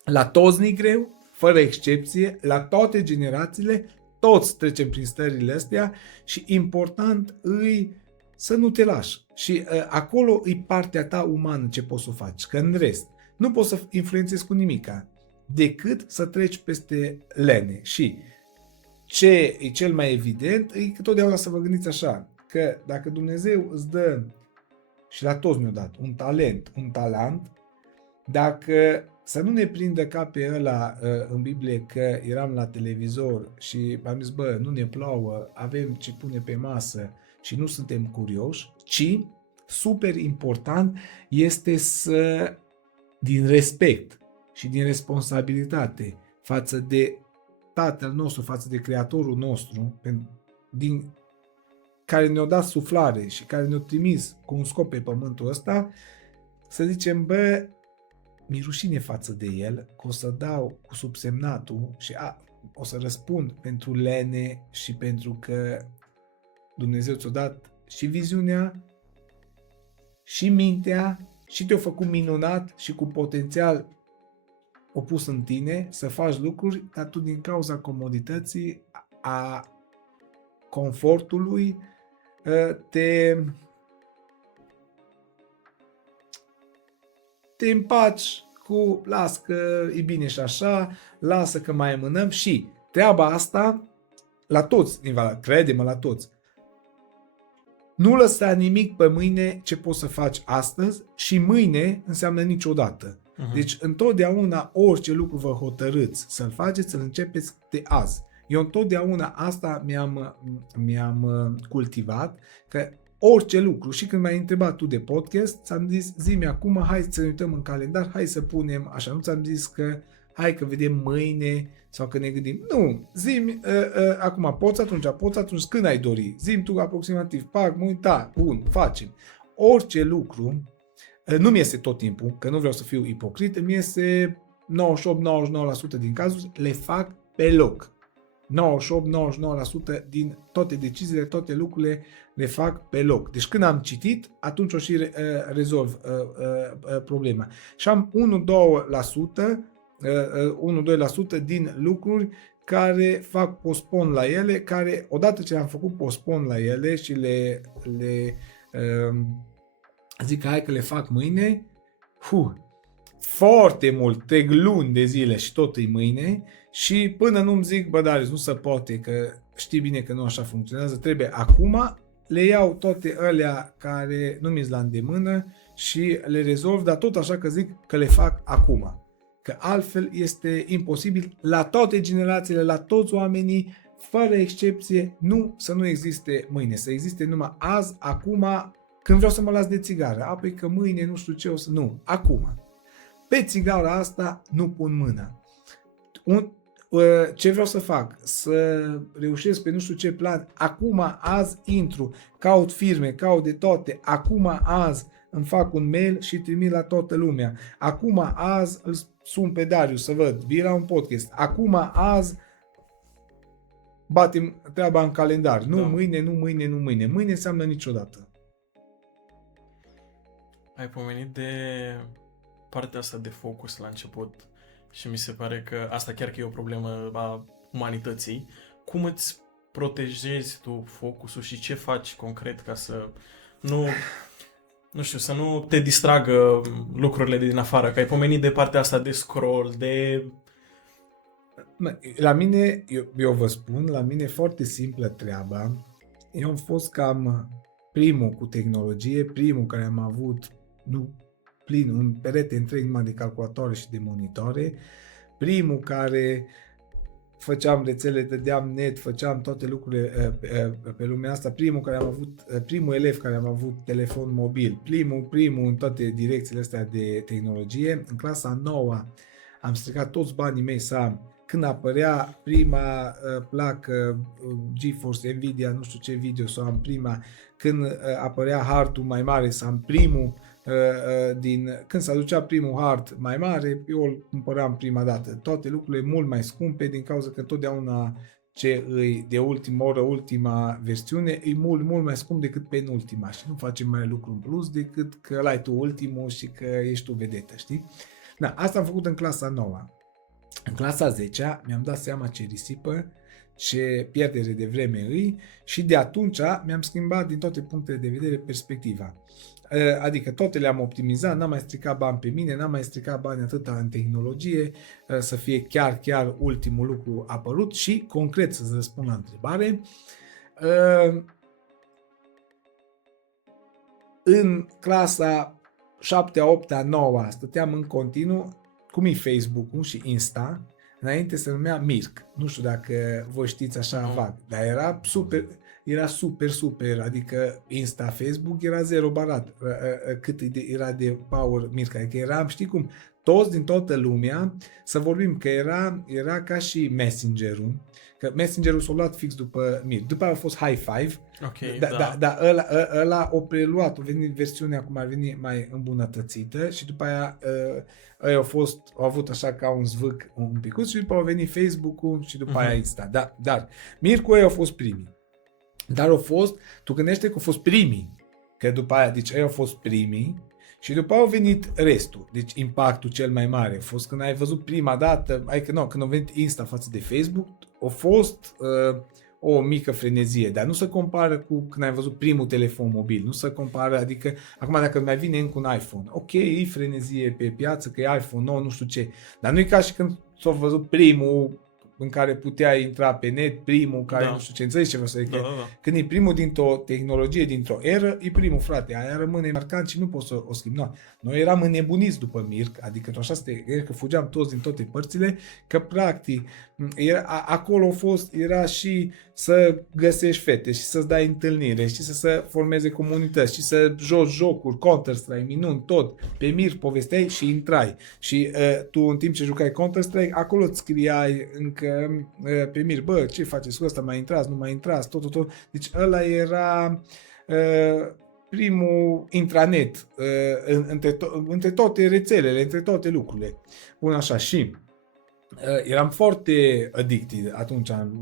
la toți ni greu, fără excepție, la toate generațiile, toți trecem prin stările astea și important îi să nu te lași. Și acolo e partea ta umană ce poți să faci, că în rest nu poți să influențezi cu nimica, decât să treci peste lene. Și ce e cel mai evident e că totdeauna să vă gândiți așa, că dacă Dumnezeu îți dă, și la toți ne-a dat, un talent, un talant, dacă să nu ne prindă ca pe ăla în Biblie că eram la televizor și am zis, bă, nu ne plouă, avem ce pune pe masă și nu suntem curioși, ci, super important, este să, din respect și din responsabilitate față de Tatăl nostru, față de Creatorul nostru, din care ne-a dat suflare și care ne-a trimis cu un scop pe pământul ăsta, să zicem, bă, mi-e rușine față de el, că o să dau cu subsemnatul și o să răspund pentru lene și pentru că Dumnezeu ți-a dat și viziunea, și mintea, și te-a făcut minunat și cu potențial opus în tine să faci lucruri, dar tu din cauza comodității, a confortului, te împaci cu las că e bine și așa, lasă că mai amânăm și treaba asta la toți, crede-mă, la toți. Nu lăsa nimic pe mâine ce poți să faci astăzi și mâine înseamnă niciodată. Deci întotdeauna orice lucru vă hotărâți să-l faceți, să-l începeți de azi. Eu întotdeauna asta mi-am cultivat, că orice lucru, și când m-ai întrebat tu de podcast, ți-am zis, zi-mi acum, hai să ne uităm în calendar, hai să punem așa, nu ți-am zis că hai că vedem mâine sau că ne gândim. Nu, zi-mi acum, poți atunci, când ai dori, zi-mi tu aproximativ, pac, mă uit, da, bun, facem. Orice lucru, nu mi iese tot timpul, că nu vreau să fiu ipocrit, îmi iese 98-99% din cazuri, le fac pe loc. 98-99% din toate deciziile, toate lucrurile le fac pe loc. Deci când am citit, atunci o și rezolv problema. Și am 1-2% din lucruri care fac postpon la ele, care odată ce am făcut postpon la ele și le zic hai că le fac mâine, foarte mult, 3 luni de zile și tot e mâine și până nu-mi zic, bă, Darius, nu se poate, că știi bine că nu așa funcționează, trebuie acum, le iau toate alea care nu mi-s la îndemână și le rezolv, dar tot așa că zic că le fac acum. Că altfel este imposibil la toate generațiile, la toți oamenii, fără excepție, să nu existe mâine, să existe numai azi, acum, când vreau să mă las de țigară, apoi că mâine nu știu ce o să... Nu, acum. Pe țigara asta nu pun mâna. Ce vreau să fac? Să reușesc pe nu știu ce plan. Acum, azi intru, caut firme, caut de toate. Acum, azi îmi fac un mail și trimit la toată lumea. Acum, azi îl sun pe Darius să văd, vii la un podcast. Acum, azi batem treaba în calendar. Nu mâine, nu mâine, nu mâine. Mâine înseamnă niciodată. Ai pomenit de partea asta de focus la început Și mi se pare că asta chiar că e o problemă a umanității. Cum îți protejezi tu focusul și ce faci concret ca să nu știu, să nu te distragă lucrurile din afară, că ai pomenit de partea asta de scroll, de... La mine, eu vă spun, la mine e foarte simplă treaba. Eu am fost cam primul cu tehnologie, primul care am avut un perete întreg numai de calculatoare și de monitoare, primul care făceam rețele, dădeam net, făceam toate lucrurile pe lumea asta, primul elev care am avut telefon mobil, primul în toate direcțiile astea de tehnologie. În clasa 9 am stricat toți banii mei să am. Când apărea prima placă GeForce, Nvidia, nu știu ce video, să am prima, când apărea hardul mai mare, să am primul, când se aducea primul hard mai mare, eu îl cumpăram prima dată. Toate lucrurile mult mai scumpe din cauza că totdeauna ce îi de ultimă oră, ultima versiune, e mult mai scump decât penultima și nu facem mai lucru în plus decât că l-ai tu ultimul și că ești tu vedetă, știi? Da, asta am făcut în clasa 9. În clasa 10 mi-am dat seama ce risipă, ce pierdere de vreme îi și de atunci mi-am schimbat din toate punctele de vedere perspectiva. Adică toate le-am optimizat, n-am mai stricat bani pe mine, n-am mai stricat bani atâta în tehnologie, să fie chiar ultimul lucru apărut și concret să-ți răspund la întrebare. În clasa 7, 8, 9 stăteam în continuu, cum e Facebook-ul și Insta, înainte se numea Mirc. Nu știu dacă voi știți așa vag, dar era super, adică Insta, Facebook era zero barat, cât era de power Mirc, adică eram, știi cum, toți din toată lumea, să vorbim că era ca și Messenger-ul, că Messenger-ul s-a luat fix după Mirc, după aia a fost High Five, Okay, dar ăla o preluat, a venit versiunea cum ar veni mai îmbunătățită și după aia au avut așa ca un zvâc un picuț și după aia a venit Facebook-ul și după aia Insta. Dar Mircu au fost primii. Dar tu gândește că au fost primii, că după aia, deci ei au fost primii și după aia au venit restul. Deci impactul cel mai mare a fost când ai văzut prima dată, când a venit Insta față de Facebook, a fost o mică frenezie, dar nu se compară cu când ai văzut primul telefon mobil, nu se compară, adică acum dacă mai vine încă un iPhone, ok, e frenezie pe piață, că e iPhone nou, nu știu ce, dar nu e ca și când s-a văzut primul în care putea intra pe net, primul care nu știu ce, înțelegi ce vreau să zic. Când e primul dintr-o tehnologie, dintr-o eră, e primul, frate, aia rămâne marcant și nu poți să o schimbi. Noi eram înnebuniți după Mirc, adică așa că fugeam toți din toate părțile, că practic acolo era și să găsești fete și să-ți dai întâlnire și să formeze comunități și să joci jocuri, Counter-Strike, minuni, tot. Pe Mirc povesteai și intrai. Și tu în timp ce jucai Counter-Strike, acolo îți scriai încă pe Mirc, bă, ce faceți cu ăsta, mai intrați, nu mai intrați, tot. Deci ăla era primul intranet între toate rețelele, între toate lucrurile. Bun, așa, și eram foarte addicted atunci, în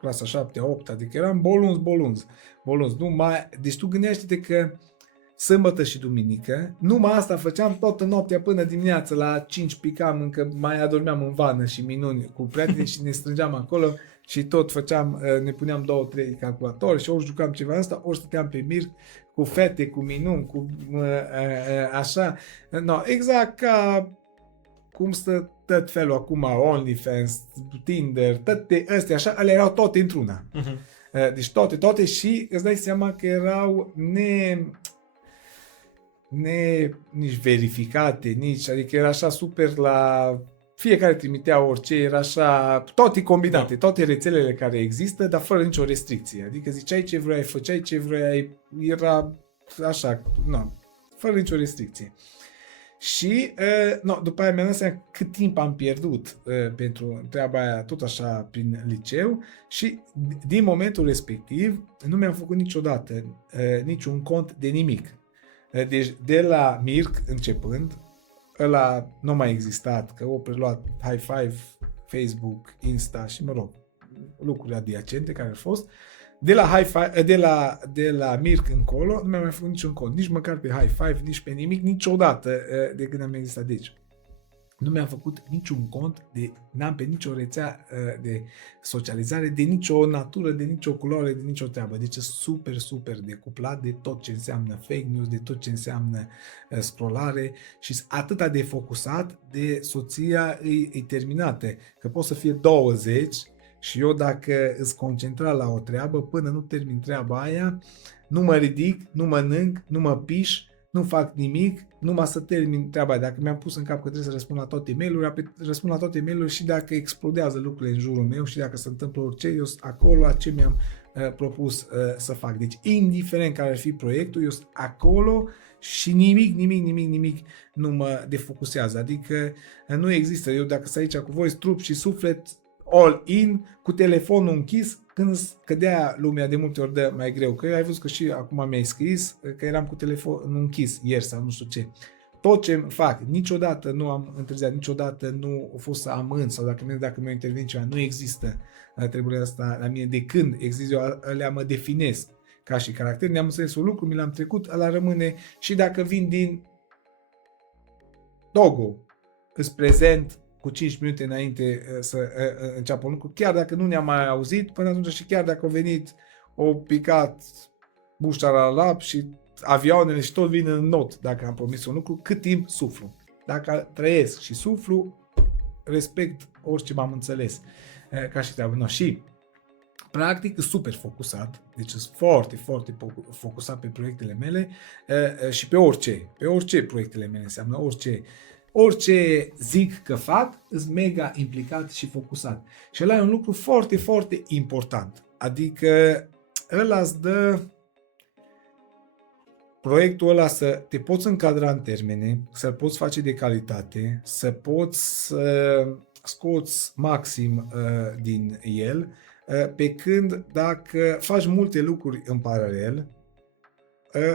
clasa 7, 8, adică eram bolunz. Deci tu gândește-te că sâmbătă și duminică, numai asta făceam toată noaptea până dimineață, la 5 picam, încă mai adormeam în vană și minuni cu prieteni și ne strângeam acolo și tot făceam, ne puneam 2-3 calculatori și ori jucam ceva asta, ori stăteam pe Mirc cu fete, cu minuni, cu așa. No, exact ca cum stă tot felul acum, OnlyFans, Tinder, toate astea așa, ale erau toate într-una. Deci toate și îți dai seama că erau nici verificate, adică era așa super la fiecare trimitea orice, era așa, toate combinate, toate rețelele care există, dar fără nicio restricție. Adică ziceai ce vrei, făceai ce vrei, era așa, fără nicio restricție. Și după aia mi-am dat seama cât timp am pierdut pentru treaba aia, tot așa prin liceu și din momentul respectiv nu mi-am făcut niciodată niciun cont de nimic. Deci de la Mirc începând, ăla nu mai existat, că au preluat High Five, Facebook, Insta și lucruri adiacente care au fost. De la Mirc încolo nu mi-am mai făcut niciun cont, nici măcar pe High Five, nici pe nimic, niciodată de când am existat. Deci, Nu mi-am făcut niciun cont, n-am pe nicio rețea de socializare, de nicio natură, de nicio culoare, de nicio treabă. Deci super, super decuplat de tot ce înseamnă fake news, de tot ce înseamnă scrollare și atâta de focusat de soția e terminată. Că pot să fie 20 și eu dacă îs concentrat la o treabă, până nu termin treaba aia, nu mă ridic, nu mănânc, nu mă piș, nu fac nimic, numai să termin treaba. Dacă mi-am pus în cap că trebuie să răspund la toate e-mail-urile, răspund la toate e-mail-urile și dacă explodează lucrurile în jurul meu și dacă se întâmplă orice, eu sunt acolo la ce mi-am propus să fac. Deci, indiferent care ar fi proiectul, eu sunt acolo și nimic nu mă defocusează. Adică nu există. Eu dacă sunt aici cu voi, trup și suflet, all in, cu telefonul închis, când scădea lumea de multe ori dă mai greu. Că ai văzut că și acum mi-ai scris că eram cu telefonul închis ieri sau nu știu ce. Tot ce fac, niciodată nu am întârziat, niciodată nu a fost să amân sau dacă mi-a intervenit ceva, nu există treburile asta la mine. De când există eu, alea mă definesc ca și caracter, ne-am înțeles un lucru, mi l-am trecut, ăla rămâne și dacă vin din Togo, îs prezent cu 5 minute înainte să înceapă un lucru, chiar dacă nu ne-am mai auzit până atunci și chiar dacă au venit, au picat bușa la lap și avioanele și tot vin în not dacă am promis un lucru, cât timp suflu. Dacă trăiesc și suflu, respect orice m-am înțeles ca și treabă. No, și practic super focusat, deci sunt foarte, foarte focusat pe proiectele mele și pe orice proiectele mele înseamnă, orice zic că fac, sunt mega implicat și focusat. Și ăla e un lucru foarte, foarte important. Adică ăla îți dă proiectul ăla să te poți încadra în termene, să-l poți face de calitate, să poți scoți maxim din el, pe când dacă faci multe lucruri în paralel,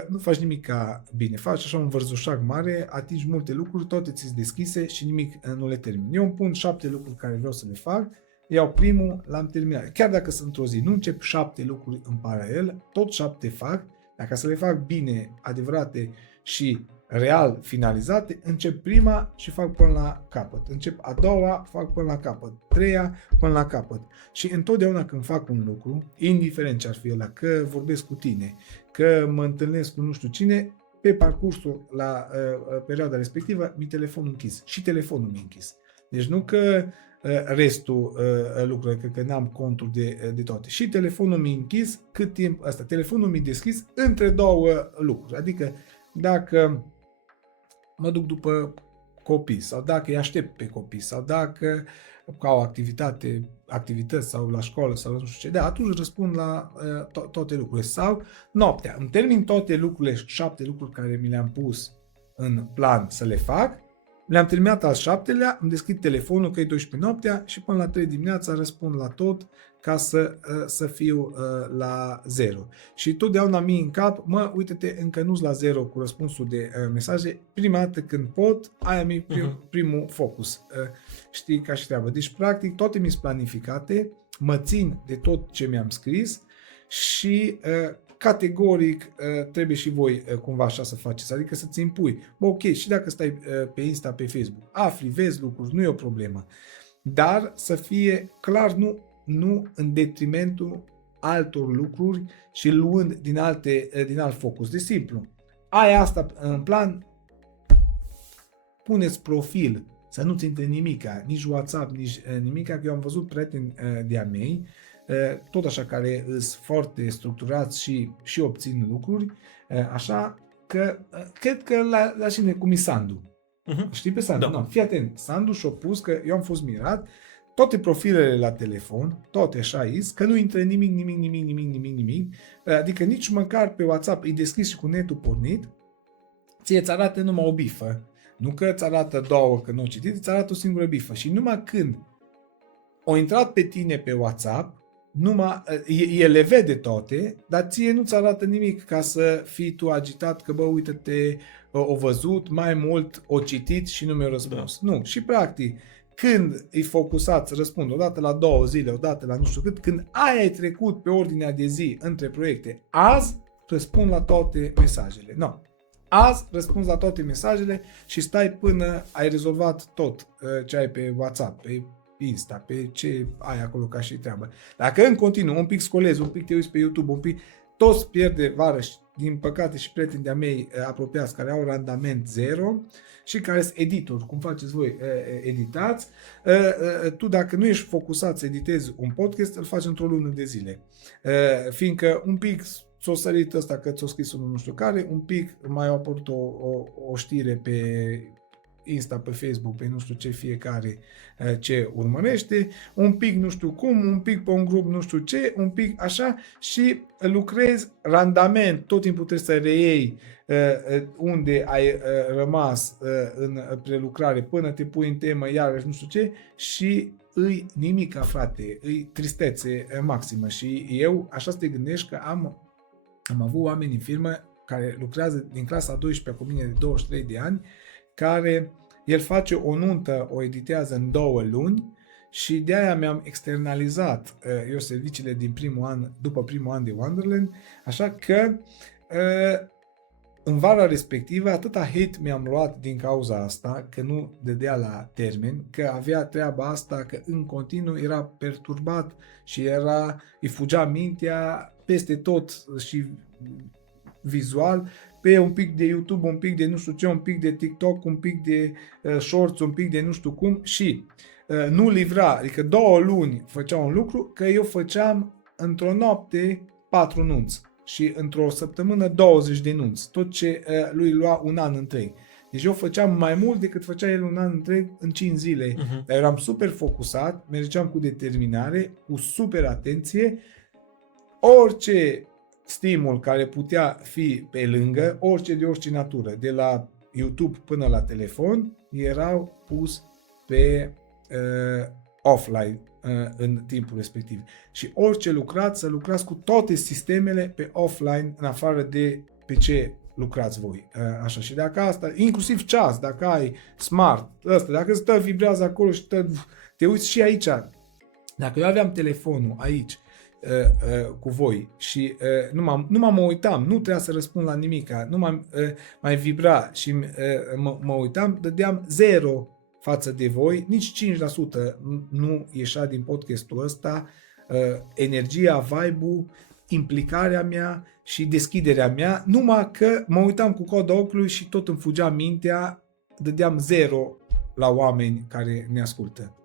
nu faci nimic ca bine. Faci așa un vărzușac mare, atingi multe lucruri, toate ți-s deschise și nimic nu le termin. Eu îmi pun 7 lucruri care vreau să le fac, iau primul, l-am terminat. Chiar dacă sunt într-o zi, nu încep 7 lucruri în paralel, tot 7 fac, dacă să le fac bine, adevărate și real finalizate, încep prima și fac până la capăt. Încep a doua, fac până la capăt. Treia, până la capăt. Și întotdeauna când fac un lucru, indiferent ce ar fi ăla, că vorbesc cu tine, că mă întâlnesc cu nu știu cine, pe parcursul la perioada respectivă, mi telefonul închis. Și telefonul mi închis. Deci nu că restul lucrurilor, că n-am contul de toate. Și telefonul mi închis, cât timp asta, telefonul mi deschis între două lucruri. Adică dacă mă duc după copii sau dacă îi aștept pe copii sau dacă ca o activități sau la școală sau nu știu ce, atunci răspund la toate lucrurile. Sau noaptea, îmi termin toate lucrurile, 7 lucruri care mi le-am pus în plan să le fac, le-am terminat al 7-lea, îmi deschid telefonul că e 12 noaptea și până la 3 dimineața răspund la tot ca să fiu la 0. Și totdeauna mie în cap, uite-te, încă nu-s la 0 cu răspunsul de mesaje, prima dată când pot, aia mi primul focus. Știi, ca și treabă. Deci, practic, toate mi-s planificate, mă țin de tot ce mi-am scris și categoric trebuie și voi cumva așa să faceți, adică să-ți impui. Ok, și dacă stai pe Insta, pe Facebook, afli, vezi lucruri, nu e o problemă, dar să fie clar nu în detrimentul altor lucruri și luând din alt focus. De simplu, ai asta în plan, puneți profil, să nu-ți intre nimica, nici WhatsApp, nici nimica, că eu am văzut prieteni de-a mei, tot așa, care sunt foarte structurați și obțin lucruri, așa că cred că la cine, cum e Sandu. Știi pe Sandu? Da. No, fii atent, Sandu și-a pus, că eu am fost mirat, toate profilele la telefon, toate așa is, că nu intră nimic, adică nici măcar pe WhatsApp, îi deschis și cu netul pornit, ție îți arată numai o bifă, nu că îți arată două că nu o citit, îți arată o singură bifă și numai când o intrat pe tine pe WhatsApp, el le vede toate, dar ție nu-ți arată nimic ca să fii tu agitat că uite-te, o văzut, mai mult o citit și nu mi-a răspuns. Da. Nu, și practic, când îi focusați să răspund odată la 2 zile, odată la nu știu cât, când aia ai trecut pe ordinea de zi între proiecte, azi răspund la toate mesajele. No. Azi răspunzi la toate mesajele și stai până ai rezolvat tot ce ai pe WhatsApp, pe Insta, pe ce ai acolo ca și treabă. Dacă în continuu un pic scolezi, un pic te uiți pe YouTube, un pic, toți pierde vară și din păcate și prieteni de-a mei apropiați care au randament zero și care sunt editori, cum faceți voi, editați, tu dacă nu ești focusat să editezi un podcast, îl faci într-o lună de zile. Fiindcă un pic ți-o sărit ăsta că ți-o scris unul nu știu care, un pic mai a apărut o știre pe Insta, pe Facebook, pe nu știu ce fiecare ce urmărește, un pic nu știu cum, un pic pe un grup nu știu ce, un pic așa și lucrezi randament, tot timpul trebuie să reiei unde ai rămas în prelucrare până te pui în temă iarăși nu știu ce și îi nimica, frate, îi tristețe maximă și eu așa să te gândești că am avut oameni în firmă care lucrează din clasa 12 cu mine de 23 de ani, care el face o nuntă, o editează în 2 luni și de aia mi-am externalizat eu serviciile din primul an, după primul an de Wonderland, așa că în vara respectivă atâta hate mi-am luat din cauza asta, că nu dădea la termen, că avea treaba asta, că în continuu era perturbat și îi fugea mintea peste tot și vizual, pe un pic de YouTube, un pic de nu știu ce, un pic de TikTok, un pic de shorts, un pic de nu știu cum și nu livra, adică 2 luni făcea un lucru, că eu făceam într-o noapte 4 nunți și într-o săptămână 20 de nunți, tot ce lui lua un an întreg. Deci eu făceam mai mult decât făcea el un an întreg în 5 zile, dar eram super focusat, mergeam cu determinare, cu super atenție, orice stimul care putea fi pe lângă, orice de orice natură, de la YouTube până la telefon, erau pus pe offline în timpul respectiv. Și orice lucrați, să lucrați cu toate sistemele pe offline, în afară de pe ce lucrați voi. Așa. Și dacă asta, inclusiv ceas, dacă ai smart, ăsta, dacă stă, vibrează acolo și te uiți și aici. Dacă eu aveam telefonul aici, cu voi și nu mă uitam, nu trebuia să răspund la nimic, nu mai vibra și mă uitam, dădeam 0 față de voi, nici 5% nu ieșea din podcastul ăsta, energia, vibe-ul, implicarea mea și deschiderea mea, numai că mă uitam cu coada ochiului și tot îmi fugea mintea, dădeam 0 la oameni care ne ascultă.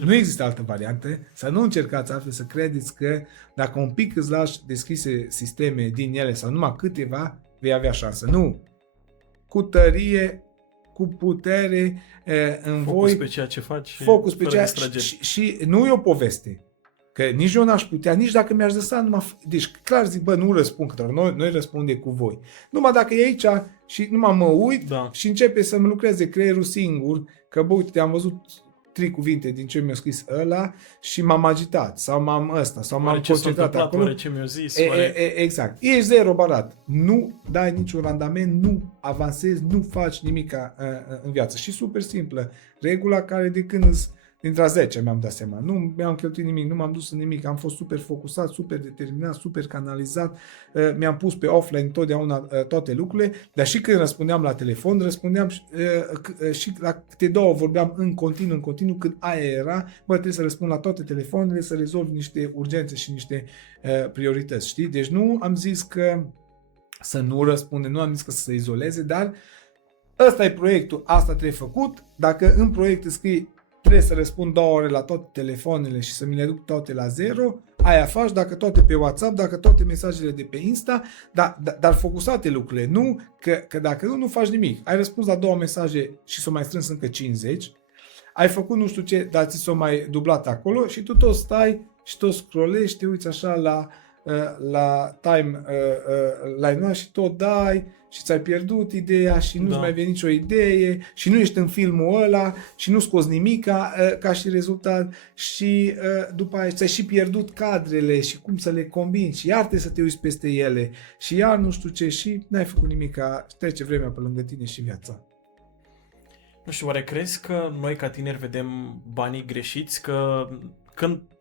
Nu există altă variantă, să nu încercați altfel să credeți că dacă un pic îți lași deschise sisteme din ele sau numai câteva, vei avea șansă. Nu! Cu tărie, cu putere în focus voi. Pe ceea ce faci. Focus pe ceea și nu e o poveste. Că nici eu n-aș putea, nici dacă mi-aș lăsa numai... Deci clar zic, nu răspund, că noi răspundem cu voi. Numai dacă e aici și numai mă uit și începe să-mi lucreze creierul singur, că uite, te-am văzut 3 cuvinte din ce mi-a scris ăla și m-am agitat sau m-am concentrat acolo. Ce mi-a zis, exact. Ești 0 barat. Nu dai niciun randament, nu avansezi, nu faci nimic în viață. Și super simplă. Regula care de când dintre a 10 mi-am dat seama. Nu mi-am cheltuit nimic, nu m-am dus în nimic, am fost super focusat, super determinat, super canalizat, mi-am pus pe offline totdeauna toate lucrurile, dar și când răspundeam la telefon, răspundeam și la câte 2 vorbeam în continuu, când aia era, trebuie să răspund la toate telefoanele, să rezolv niște urgențe și niște priorități, știi? Deci nu am zis că să nu răspunde, nu am zis că să se izoleze, dar ăsta e proiectul, asta trebuie făcut, dacă în proiect scrii trebuie să răspund 2 ore la toate telefoanele și să mi le duc toate la 0, aia faci, dacă toate pe WhatsApp, dacă toate mesajele de pe Insta, dar focusate lucrurile, nu, că dacă nu faci nimic. Ai răspuns la 2 mesaje și s-o mai strâns încă 50, ai făcut nu știu ce, dar ți s-o mai dublat acolo și tu tot stai și tot scrollezi, te uiți așa la timeline și tot dai și ți-ai pierdut ideea și nu-ți mai vine nicio idee și nu ești în filmul ăla și nu scoți nimica ca și rezultat și după aia ți-ai și pierdut cadrele și cum să le combini și iar trebuie să te uiți peste ele și iar nu știu ce și n-ai făcut nimica, trece vremea pe lângă tine și viața. Nu știu, oare crezi că noi ca tineri vedem banii greșiți? Că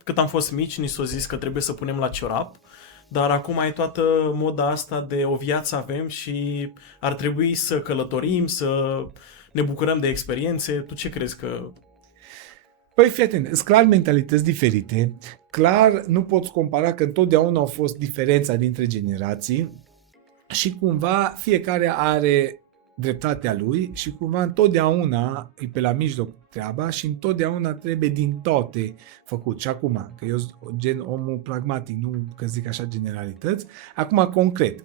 cât am fost mici ni s-a zis că trebuie să punem la ciorap, dar acum ai toată moda asta de o viață avem și ar trebui să călătorim, să ne bucurăm de experiențe. Tu ce crezi că... Păi fii atent, sunt clar mentalități diferite, clar nu poți compara că întotdeauna au fost diferența dintre generații și cumva fiecare are dreptatea lui și cumva întotdeauna e pe la mijloc treaba și întotdeauna trebuie din toate făcut. Și acum, că eu sunt gen omul pragmatic, nu că zic așa generalități, acum concret.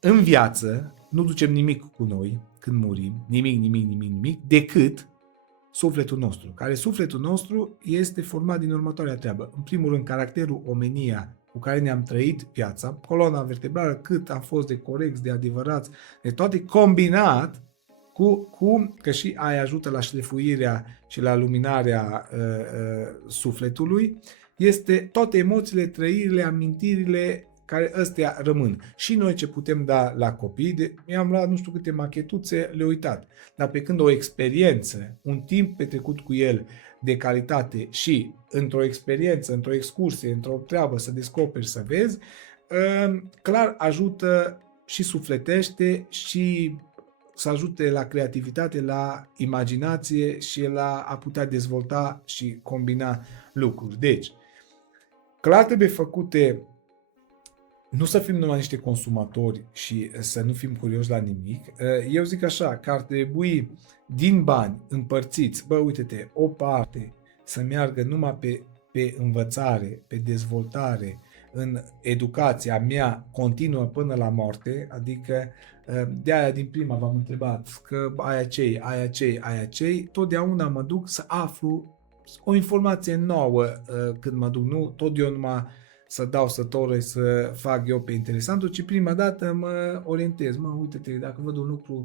În viață nu ducem nimic cu noi când murim, nimic, decât sufletul nostru, care sufletul nostru este format din următoarea treabă. În primul rând, caracterul, omenia cu care ne-am trăit viața, coloana vertebrală, cât am fost de corecți, de adevărați, de toate, combinat cu că și aia ajută la șlefuirea și la luminarea sufletului, este toate emoțiile, trăirile, amintirile care ăstea rămân. Și noi ce putem da la copii, mi-am luat nu știu câte machetuțe, le-au uitat. Dar pe când o experiență, un timp petrecut cu el de calitate și într-o experiență, într-o excursie, într-o treabă să descoperi, să vezi, clar ajută și sufletește și să ajute la creativitate, la imaginație și la a putea dezvolta și combina lucruri. Deci, clar trebuie făcute, nu să fim numai niște consumatori și să nu fim curioși la nimic. Eu zic așa, că ar trebui din bani împărțiți, uite-te, o parte să meargă numai pe învățare, pe dezvoltare, în educația mea continuă până la moarte, adică de aia din prima v-am întrebat că aia cei, totdeauna mă duc să aflu o informație nouă când mă duc, nu tot eu numai să dau să torăi, să fac eu pe interesantul, ci prima dată mă orientez. Uite-te, dacă văd un lucru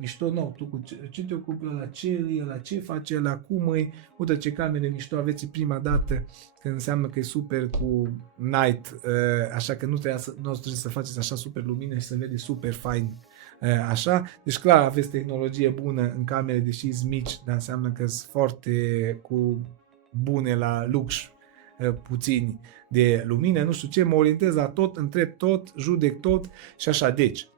mișto, tu cu ce te ocupi, la ce face, la cum îi, uite ce camere mișto aveți prima dată, când înseamnă că e super cu night, așa că nu trebuie să faceți așa super lumină și să vede super fain așa. Deci clar aveți tehnologie bună în camere, deși sunt mici, dar înseamnă că sunt foarte bune la lux, puțini de lumină, nu știu ce, mă orientez la tot, întreb tot, judec tot și așa. Deci,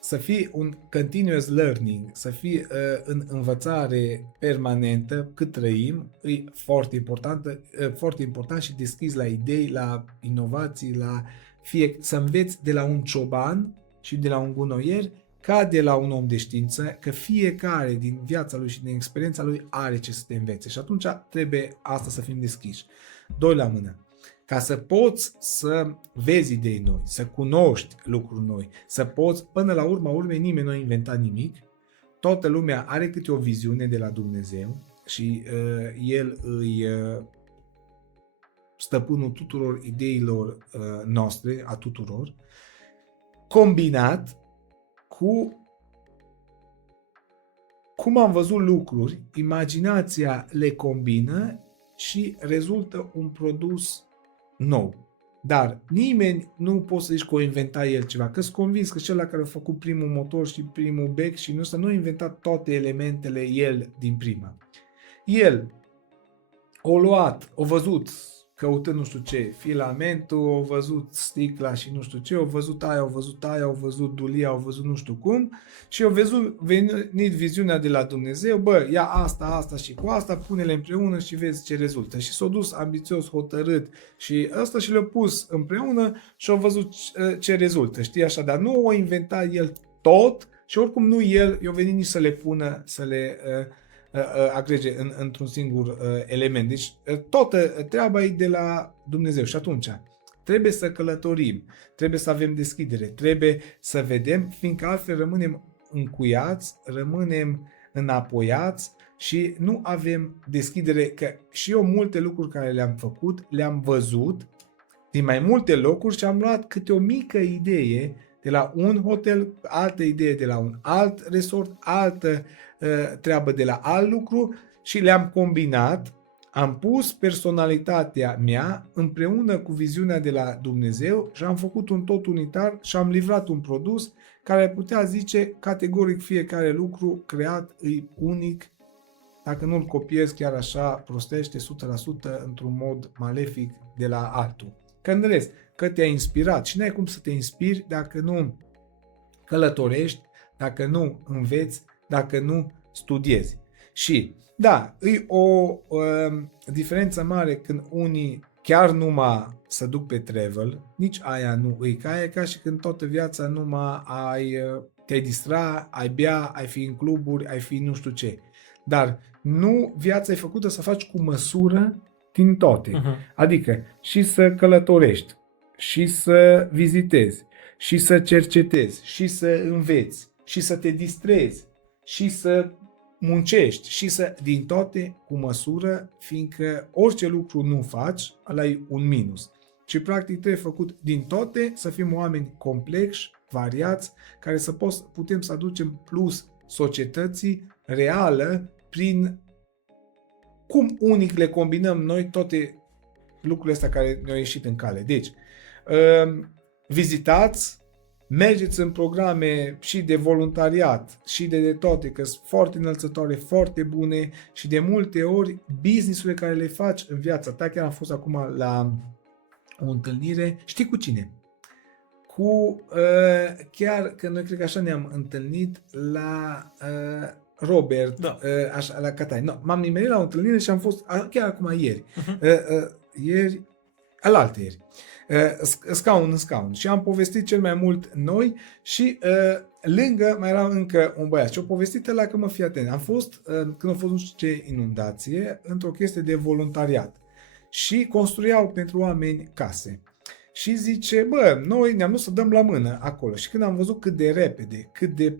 să fii un continuous learning, să fii în învățare permanentă cât trăim, e foarte important și deschis la idei, la inovații, să înveți de la un cioban și de la un gunoier ca de la un om de știință, că fiecare din viața lui și din experiența lui are ce să te învețe și atunci trebuie asta să fim deschiși. Doi la mână. Ca să poți să vezi idei noi, să cunoști lucruri noi, să poți, până la urma urmei, nimeni nu a inventat nimic, toată lumea are câte o viziune de la Dumnezeu și El îi stăpânul tuturor ideilor noastre, a tuturor, combinat cu cum am văzut lucruri, imaginația le combină și rezultă un produs nou. Dar nimeni nu poate să zici că o inventa el ceva, că sunt convins că cel care a făcut primul motor și primul bec și nu a inventat toate elementele el din prima. El a luat, a văzut căutând nu știu ce, filamentul, au văzut sticla și nu știu ce, au văzut aia, au văzut dulia, au văzut nu știu cum și au văzut venit viziunea de la Dumnezeu, ia asta și cu asta, pune-le împreună și vezi ce rezultă. Și s-a dus ambițios, hotărât și ăsta și le-a pus împreună și au văzut ce rezultă, știi așa, dar nu o inventa el tot și oricum nu el, i-a venit nici să le pună, să le agrege într-un singur element. Deci toată treaba e de la Dumnezeu și atunci trebuie să călătorim, trebuie să avem deschidere, trebuie să vedem, fiindcă altfel rămânem încuiați, rămânem înapoiați și nu avem deschidere, că și eu multe lucruri care le-am făcut, le-am văzut din mai multe locuri și am luat câte o mică idee de la un hotel, altă idee de la un alt resort, altă treabă de la alt lucru și le-am combinat, am pus personalitatea mea împreună cu viziunea de la Dumnezeu și am făcut un tot unitar și am livrat un produs care putea zice categoric fiecare lucru creat e unic dacă nu-l copiezi chiar așa prostește 100% într-un mod malefic de la altul. Că în rest, că te-ai inspirat și n-ai cum să te inspiri dacă nu călătorești, dacă nu înveți, dacă nu studiezi. Și, da, e o diferență mare când unii chiar numai să duc pe travel, nici aia nu îi ca și când toată viața numai te-ai distra, ai bea, ai fi în cluburi, ai fi nu știu ce. Dar nu viața e făcută să faci cu măsură din toate. Adică și să călătorești, și să vizitezi, și să cercetezi, și să înveți, și să te distrezi, și să muncești, și să din toate cu măsură, fiindcă orice lucru nu faci, ăla e un minus. Și practic trebuie făcut din toate să fim oameni complexi, variați, care să putem să aducem plus societății reală prin cum unic le combinăm noi toate lucrurile astea care ne-au ieșit în cale. Deci, vizitați, mergeți în programe și de voluntariat și de toate, că sunt foarte înălțătoare, foarte bune și de multe ori business-urile care le faci în viața ta. Chiar am fost acum la o întâlnire, știi cu cine? Chiar că noi cred că așa ne-am întâlnit la Robert, da. Așa, la Catai. No, m-am nimerit la o întâlnire și am fost chiar acum ieri. Alaltăieri. Scaun în scaun. Și am povestit cel mai mult noi și lângă mai era încă un băiat. Și o povestit ăla că fii atent. Am fost, când a fost nu știu ce inundație, într-o chestie de voluntariat. Și construiau pentru oameni case. Și zice, noi ne-am dus să dăm la mână acolo. Și când am văzut cât de repede, cât de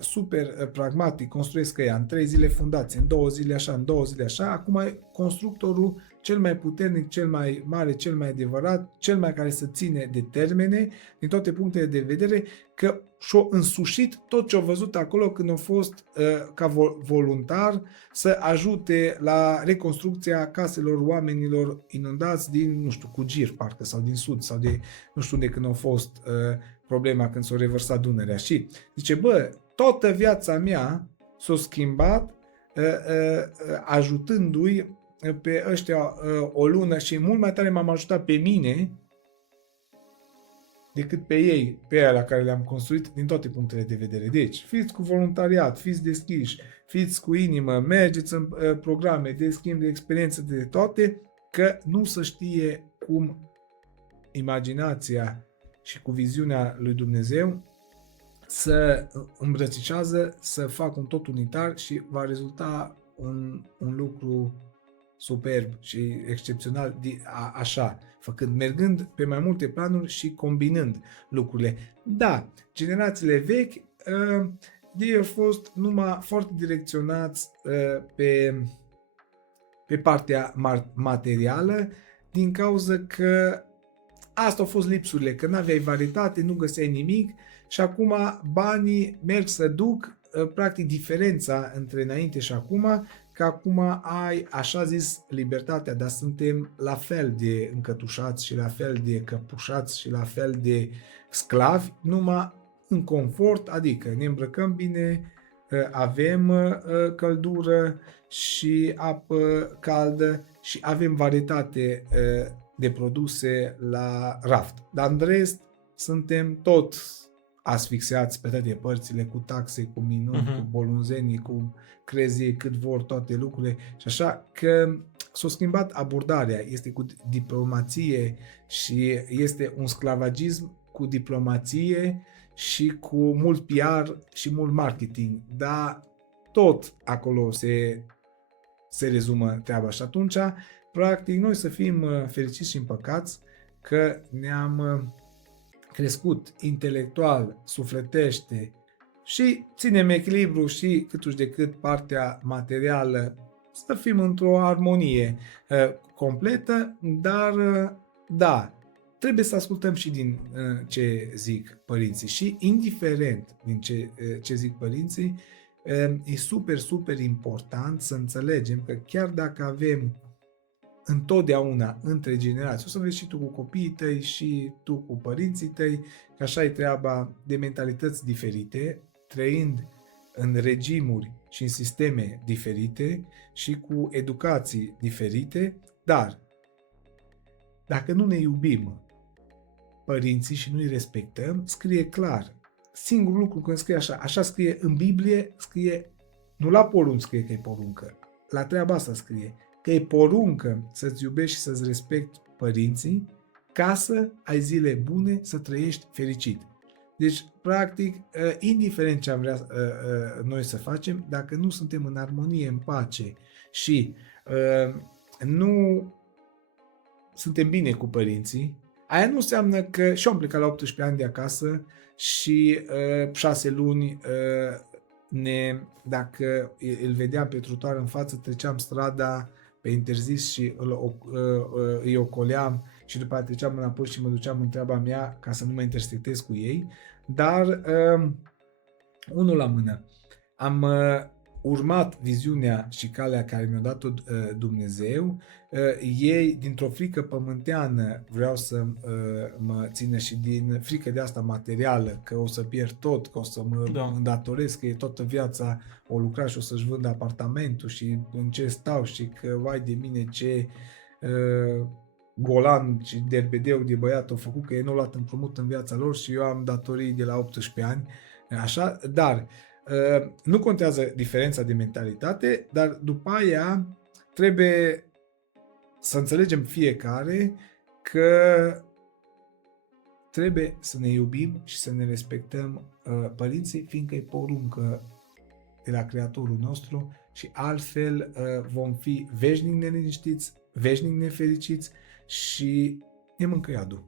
super pragmatic construiesc ea, în 3 zile fundație, în 2 zile așa, în 2 zile așa, acum constructorul cel mai puternic, cel mai mare, cel mai adevărat, cel mai care să ține de termene, din toate punctele de vedere, că și-a însușit tot ce a văzut acolo când a fost ca voluntar să ajute la reconstrucția caselor oamenilor inundați din, nu știu, Cugir, parcă, sau din sud, sau de, nu știu unde când a fost problema când s-a revărsat Dunărea. Și zice, toată viața mea s-a schimbat ajutându-i pe ăștia o lună și mult mai tare m-am ajutat pe mine decât pe ei, pe aia la care le-am construit din toate punctele de vedere. Deci, fiți cu voluntariat, fiți deschiși, fiți cu inimă, mergeți în programe de schimb de experiență de toate, că nu se știe cum imaginația și cu viziunea lui Dumnezeu să îmbrățișează, să facă un tot unitar și va rezulta un lucru superb și excepțional așa, mergând pe mai multe planuri și combinând lucrurile. Da, generațiile vechi ei au fost numai foarte direcționați pe partea materială, din cauza că asta au fost lipsurile, că n-aveai varietate, nu găseai nimic și acum banii merg să duc practic diferența între înainte și acum, că acum ai, așa zis, libertatea, dar suntem la fel de încătușați și la fel de căpușați și la fel de sclavi, numai în confort, adică ne îmbrăcăm bine, avem căldură și apă caldă și avem varietate de produse la raft. Dar în rest suntem tot asfixiați pe toate părțile, cu taxe, cu minuni, cu bolunzenii, cu crezi cât vor toate lucrurile și așa că s-a schimbat abordarea, este cu diplomație și este un sclavagism cu diplomație și cu mult PR și mult marketing, dar tot acolo se rezumă treaba și atunci practic noi să fim fericiți și împăcați că ne-am crescut intelectual, sufletește și ținem echilibru și câtuși de cât partea materială să fim într-o armonie completă, dar da, trebuie să ascultăm și din ce zic părinții și indiferent din ce zic părinții, e super, super important să înțelegem că chiar dacă avem întotdeauna între generații, o să vezi și tu cu copiii tăi și tu cu părinții tăi, că așa e treaba, de mentalități diferite, trăind în regimuri și în sisteme diferite și cu educații diferite, dar dacă nu ne iubim părinții și nu îi respectăm, scrie clar. Singurul lucru când scrie așa scrie în Biblie, scrie, nu la porunci scrie că e poruncă, la treaba asta scrie, că e poruncă să-ți iubești și să-ți respecti părinții ca să ai zile bune, să trăiești fericit. Deci, practic, indiferent ce am vrea noi să facem, dacă nu suntem în armonie, în pace și nu suntem bine cu părinții, aia nu înseamnă că și eu am plecat la 18 ani de acasă și 6 luni dacă îl vedeam pe trotuar în față, treceam strada pe interzis și îi ocoleam și după aceea treceam înapoi și mă duceam în treaba mea ca să nu mă intersectez cu ei. Dar, unul la mână, am urmat viziunea și calea care mi-a dat-o Dumnezeu. Ei, dintr-o frică pământeană, vreau să mă țină și din frică de asta materială, că o să pierd tot, că o să mă îndatoresc, că e toată viața o lucra și o să-și vând apartamentul și în ce stau și că, vai de mine, ce golan și derbedeu de băiat au făcut, că ei nu au luat împrumut în viața lor și eu am datorii de la 18 ani, așa, dar nu contează diferența de mentalitate, dar după aia trebuie să înțelegem fiecare că trebuie să ne iubim și să ne respectăm părinții, fiindcă e poruncă de la Creatorul nostru și altfel vom fi veșnic neliniștiți, veșnic nefericiți și ne mâncă iadul.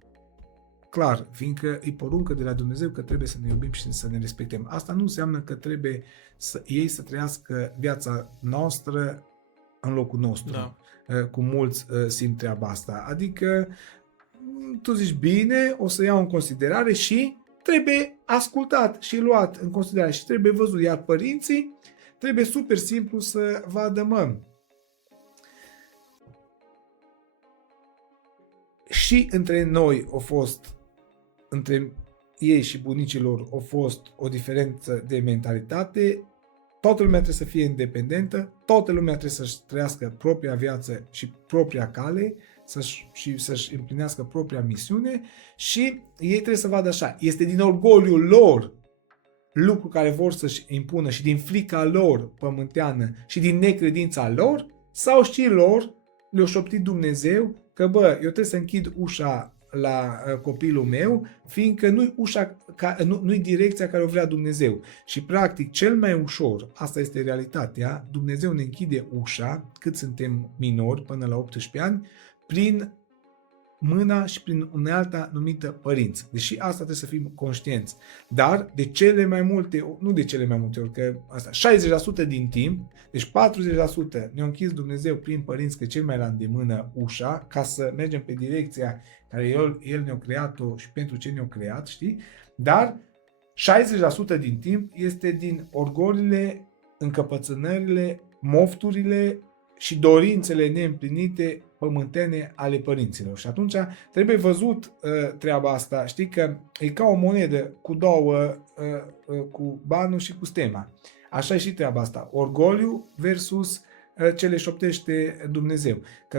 Clar, fiindcă e poruncă de la Dumnezeu că trebuie să ne iubim și să ne respectăm. Asta nu înseamnă că trebuie ei să trăiască viața noastră în locul nostru. Da. Cu mulți simt treaba asta. Adică tu zici bine, o să iau în considerare și trebuie ascultat și luat în considerare și trebuie văzut. Iar părinții trebuie super simplu să vadă, și între noi a fost, între ei și bunicilor a fost o diferență de mentalitate, toată lumea trebuie să fie independentă, toată lumea trebuie să-și trăiască propria viață și propria cale, să-și împlinească propria misiune și ei trebuie să vadă așa, este din orgoliul lor lucru care vor să-și impună și din frica lor pământeană și din necredința lor, sau și lor le-a șoptit Dumnezeu că eu trebuie să închid ușa la copilul meu, fiindcă nu-i direcția care o vrea Dumnezeu. Și practic cel mai ușor, asta este realitatea, Dumnezeu ne închide ușa cât suntem minori, până la 18 ani, prin mâna și prin unealta numită părinți. Deși asta trebuie să fim conștienți. Dar de cele mai multe, nu de cele mai multe ori, că asta, 60% din timp, deci 40% ne-a închis Dumnezeu prin părinți, că cel mai la îndemână ușa, ca să mergem pe direcția care El ne-a creat-o și pentru ce ne-a creat, știi? Dar 60% din timp este din orgolile, încăpățânările, mofturile și dorințele neîmplinite pământene ale părinților. Și atunci trebuie văzut treaba asta. Știi că e ca o monedă cu două, cu banul și cu stema. Așa e și treaba asta. Orgoliu versus ce le șoptește Dumnezeu. Că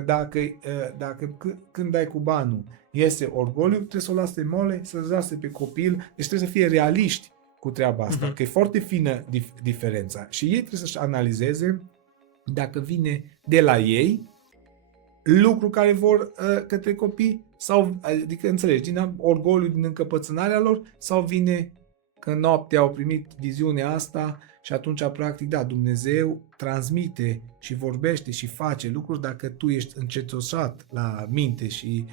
dacă când dai cu banul iese orgoliu, trebuie să o lase mole, să-ți lase pe copil. Deci trebuie să fie realiști cu treaba asta. Că e foarte fină diferența. Și ei trebuie să-și analizeze dacă vine de la ei lucru care vor către copii, sau, adică înțelegi, din orgoliu, din încăpățânarea lor, sau vine că noaptea au primit viziunea asta și atunci, practic, da, Dumnezeu transmite și vorbește și face lucruri dacă tu ești încetoșat la minte și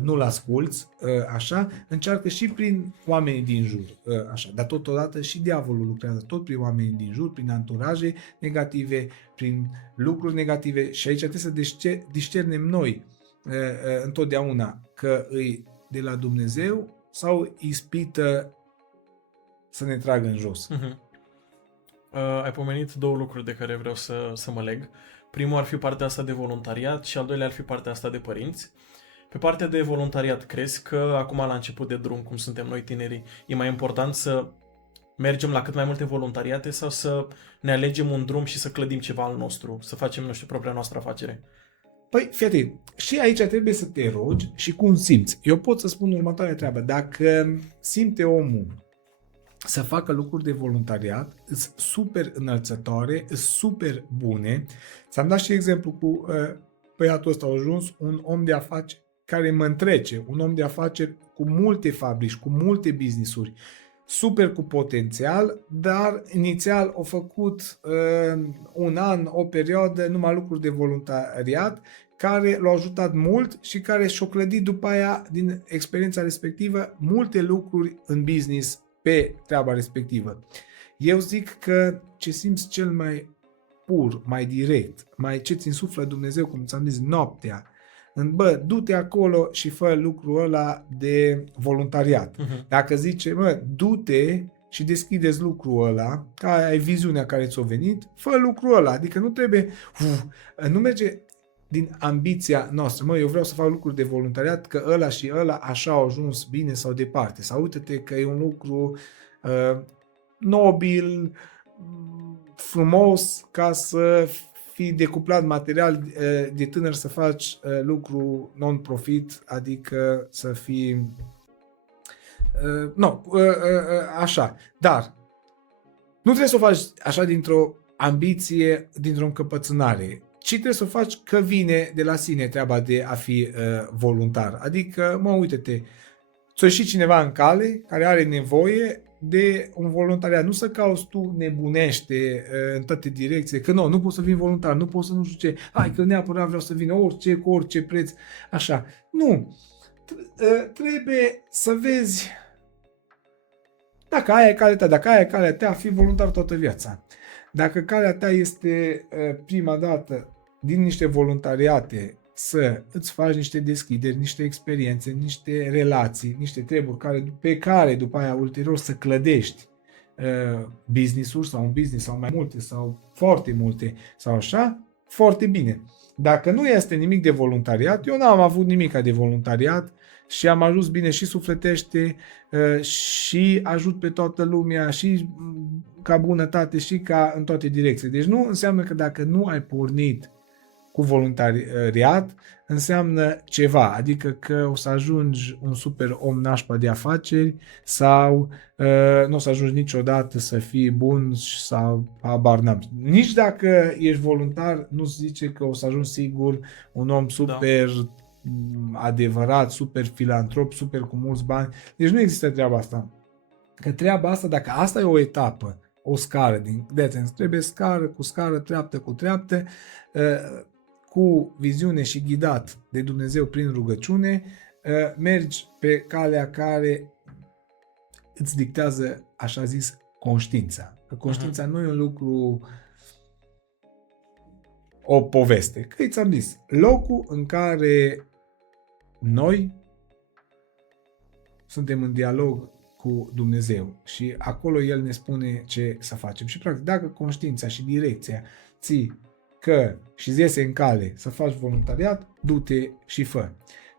nu-l asculți, așa, încearcă și prin oamenii din jur, așa, dar totodată și diavolul lucrează tot prin oamenii din jur, prin anturaje negative, prin lucruri negative și aici trebuie să discernem noi întotdeauna că îi de la Dumnezeu sau ispită să ne tragă în jos. Ai pomenit două lucruri de care vreau să mă leg. Primul ar fi partea asta de voluntariat și al doilea ar fi partea asta de părinți. Pe partea de voluntariat, crezi că acum la început de drum, cum suntem noi tinerii, e mai important să mergem la cât mai multe voluntariate sau să ne alegem un drum și să clădim ceva al nostru, să facem, nu știu, propria noastră afacere? Păi, fii atent, și aici trebuie să te rogi și cum simți. Eu pot să spun următoarea treabă. Dacă simte omul să facă lucruri de voluntariat, sunt super înălțătoare, sunt super bune. Ți-am dat și exemplu cu băiatul ăsta, a ajuns un om de afaceri care mă întrece, un om de afaceri cu multe fabrici, cu multe business-uri, super cu potențial, dar inițial a făcut un an, o perioadă, numai lucruri de voluntariat, care l-au ajutat mult și care și-au clădit după aia, din experiența respectivă, multe lucruri în business pe treaba respectivă. Eu zic că ce simți cel mai pur, mai direct, mai ce ți insuflă Dumnezeu, cum ți-am zis, noaptea, du-te acolo și fă lucrul ăla de voluntariat. Dacă zice, du-te și deschideți lucrul ăla, că ai viziunea care ți-a venit, fă lucrul ăla, adică nu trebuie, nu merge din ambiția noastră, eu vreau să fac lucruri de voluntariat, că ăla și ăla așa au ajuns bine sau departe, sau uite-te că e un lucru nobil, frumos, ca să fii decuplat material de tânăr să faci lucru non-profit, adică să fii așa. Dar nu trebuie să o faci așa dintr-o ambiție, dintr-o încăpățânare, ci trebuie să o faci că vine de la sine treaba de a fi voluntar. Adică, uite-te, ți-o ieși cineva în cale care are nevoie de un voluntariat. Nu să cauți tu nebunește în toate direcțiile, că nu pot să vin voluntar, nu pot să nu știu ce, hai că neapărat vreau să vin orice, cu orice preț, așa. Nu. Trebuie să vezi dacă aia e calea ta, dacă aia e calea ta, fi voluntar toată viața. Dacă calea ta este prima dată din niște voluntariate să îți faci niște deschideri, niște experiențe, niște relații, niște treburi pe care după aia ulterior să clădești business-uri sau un business sau mai multe sau foarte multe sau așa, foarte bine. Dacă nu este nimic de voluntariat, eu n-am avut nimic de voluntariat și am ajuns bine și sufletește și ajut pe toată lumea și ca bunătate și ca în toate direcțiile. Deci nu înseamnă că dacă nu ai pornit cu voluntariat, înseamnă ceva, adică că o să ajungi un super om nașpa de afaceri sau nu o să ajungi niciodată să fii bun sau habar n-am. Nici dacă ești voluntar, nu se zice că o să ajungi sigur un om super adevărat, super filantrop, super cu mulți bani. Deci nu există treaba asta. Că treaba asta, dacă asta e o etapă, o scară, trebuie scară cu scară, treaptă cu treaptă, cu viziune și ghidat de Dumnezeu prin rugăciune, mergi pe calea care îți dictează, așa zis, conștiința. Că conștiința nu e un lucru, o poveste. Că ți-am zis, locul în care noi suntem în dialog cu Dumnezeu și acolo El ne spune ce să facem. Și practic, dacă conștiința și direcția ții că și-ți iese în cale să faci voluntariat, du-te și fă.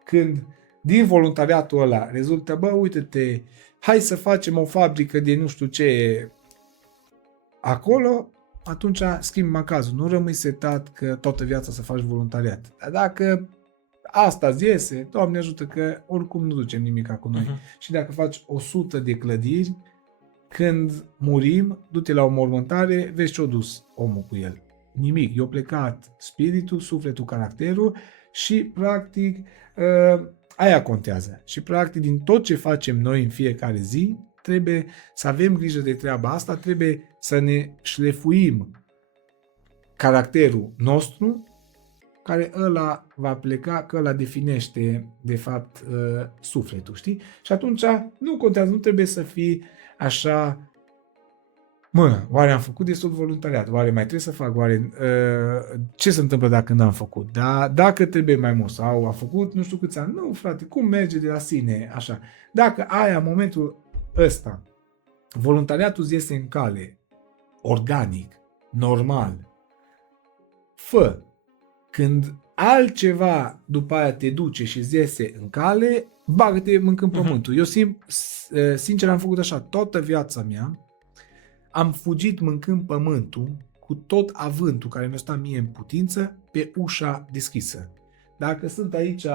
Când din voluntariatul ăla rezultă, uite-te, hai să facem o fabrică de nu știu ce acolo, atunci schimbi macazul. Nu rămâi setat că toată viața să faci voluntariat. Dar dacă asta îți iese, Doamne ajută că oricum nu ducem nimic cu noi. Și dacă faci 100 de clădiri, când murim, du-te la o mormântare, vezi ce-a dus omul cu el. Nimic. I-a plecat spiritul, sufletul, caracterul și practic aia contează. Și practic din tot ce facem noi în fiecare zi, trebuie să avem grijă de treaba asta, trebuie să ne șlefuim caracterul nostru, care ăla va pleca, că ăla definește de fapt sufletul, știi? Și atunci nu contează, nu trebuie să fii așa, oare am făcut destul voluntariat, oare mai trebuie să fac, oare ce se întâmplă dacă n-am făcut, dacă trebuie mai mult sau a făcut nu știu câți ani, nu frate, cum merge de la sine, așa. Dacă aia, în momentul ăsta, voluntariatul îți iese în cale, organic, normal, fă. Când altceva după aia te duce și îți iese în cale, bagă-te, mâncând pământul. Eu sincer am făcut așa toată viața mea, am fugit mâncând pământul cu tot avântul care mi-a stat mie în putință pe ușa deschisă. Dacă sunt aici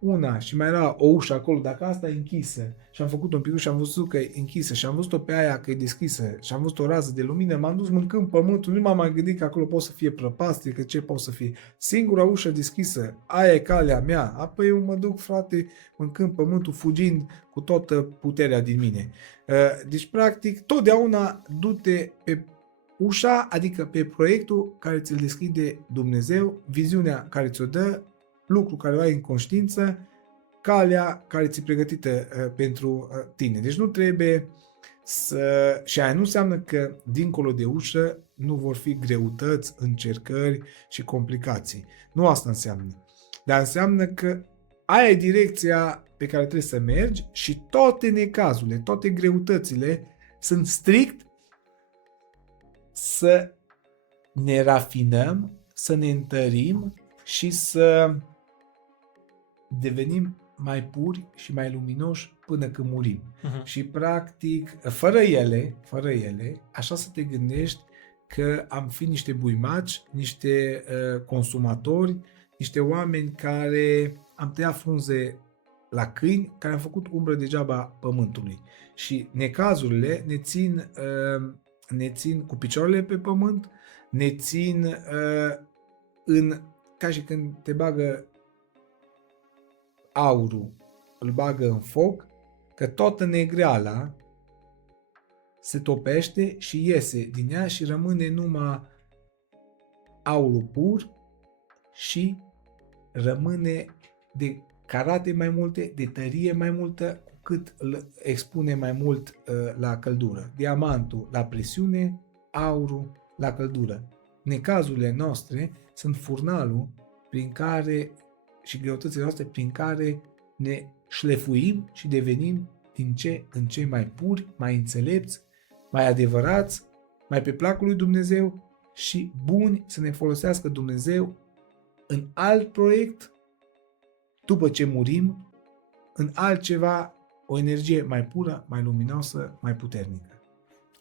una și mai era o ușă acolo, dacă asta e închisă și am făcut un pic și am văzut că e închisă și am văzut-o pe aia că e deschisă și am văzut o rază de lumină, m-am dus mâncând pământul, nu m-am mai gândit că acolo pot să fie prăpastie, că ce pot să fie. Singura ușă deschisă, aia e calea mea, apoi eu mă duc, frate, mâncând pământul, fugind cu toată puterea din mine. Deci, practic, totdeauna du-te pe ușa, adică pe proiectul care ți-l deschide Dumnezeu, viziunea care ți-o dă, lucru care o ai în conștiință, calea care ți-e pregătită pentru tine. Deci nu trebuie să... Și aia nu înseamnă că dincolo de ușă nu vor fi greutăți, încercări și complicații. Nu asta înseamnă. Dar înseamnă că aia e direcția pe care trebuie să mergi și toate necazurile, toate greutățile sunt strict să ne rafinăm, să ne întărim și să devenim mai puri și mai luminoși până când murim. Și practic, fără ele, așa să te gândești că am fi niște buimaci, niște consumatori, niște oameni care am tăiat frunze la câini, care am făcut umbră degeaba pământului. Și necazurile ne țin cu picioarele pe pământ, ne țin ca și când te bagă aurul, îl bagă în foc, că toată negreala se topește și iese din ea și rămâne numai aurul pur și rămâne de carate mai multe, de tărie mai multă, cu cât îl expune mai mult la căldură. Diamantul la presiune, aurul la căldură. Necazurile noastre sunt furnalul prin care și greutățile noastre prin care ne șlefuim și devenim din ce în ce mai puri, mai înțelepți, mai adevărați, mai pe placul lui Dumnezeu și buni să ne folosească Dumnezeu în alt proiect, după ce murim, în altceva, o energie mai pură, mai luminoasă, mai puternică.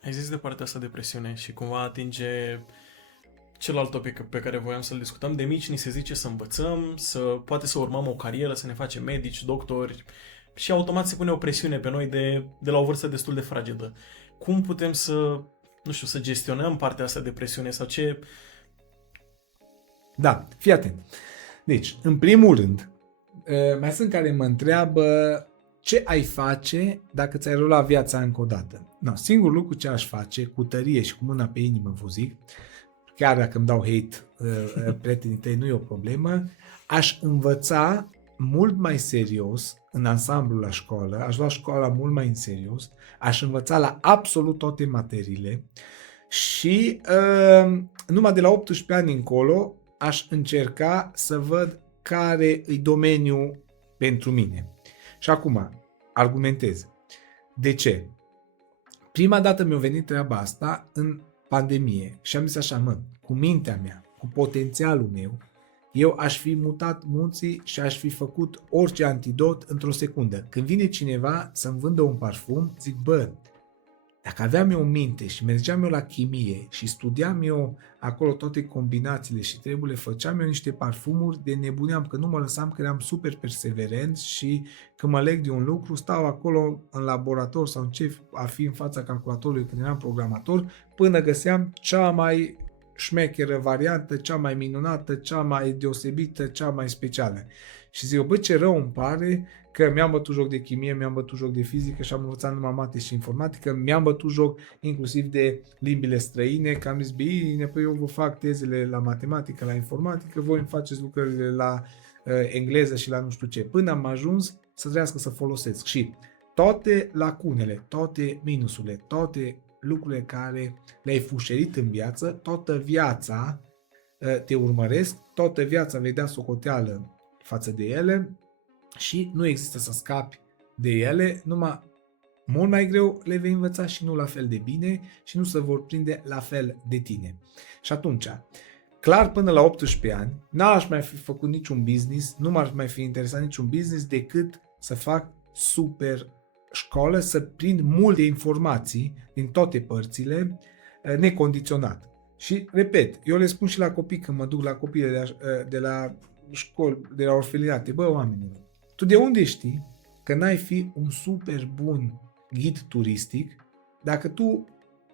Ai zis de partea asta de presiune și cumva atinge celălalt topic pe care voiam să-l discutăm. De mici ni se zice să învățăm, poate să urmăm o carieră, să ne facem medici, doctori și automat se pune o presiune pe noi de la o vârstă destul de fragedă. Cum putem să gestionăm partea asta de presiune sau ce? Da, fii atent. Deci, în primul rând, mai sunt care mă întreabă ce ai face dacă ți-ai rula viața încă o dată. No, singurul lucru ce aș face, cu tărie și cu mâna pe inimă vă zic, chiar dacă îmi dau hate prietenii tăi, nu e o problemă, aș învăța mult mai serios în ansamblu la școală, aș lua școala mult mai în serios, aș învăța la absolut toate materiile și numai de la 18 ani încolo aș încerca să văd care e domeniul pentru mine. Și acum, argumentez. De ce? Prima dată mi-a venit treaba asta în pandemie și am zis așa, cu mintea mea, cu potențialul meu, eu aș fi mutat munții și aș fi făcut orice antidot într-o secundă. Când vine cineva să-mi vândă un parfum, zic, dacă aveam eu minte și mergeam eu la chimie și studiam eu acolo toate combinațiile și treburile, făceam eu niște parfumuri, de nebuneam, că nu mă lăsam, că eram super perseverent și când mă leg de un lucru, stau acolo în laborator sau în ce a fi în fața calculatorului când eram programator, până găseam cea mai șmecheră variantă, cea mai minunată, cea mai deosebită, cea mai specială. Și zic, ce rău îmi pare că mi-am bătut joc de chimie, mi-am bătut joc de fizică și am învățat numai mate și informatică, mi-am bătut joc inclusiv de limbile străine, că am zis, bine, eu vă fac tezele la matematică, la informatică, voi îmi faceți lucrările la engleză și la nu știu ce. Până am ajuns să trească să folosesc. Și toate lacunele, toate minusurile, toate lucrurile care le-ai fușerit în viață, toată viața te urmăresc, toată viața vei da socoteală față de ele și nu există să scapi de ele, numai mult mai greu le vei învăța și nu la fel de bine și nu se vor prinde la fel de tine. Și atunci, clar până la 18 ani, n-aș mai fi făcut niciun business, nu m-ar mai fi interesat niciun business decât să fac super școală, să prind multe informații din toate părțile, necondiționat. Și, repet, eu le spun și la copii când mă duc la copiii de la școli, de la orfelinate, bă, oamenilor, tu de unde știi că n-ai fi un super bun ghid turistic dacă tu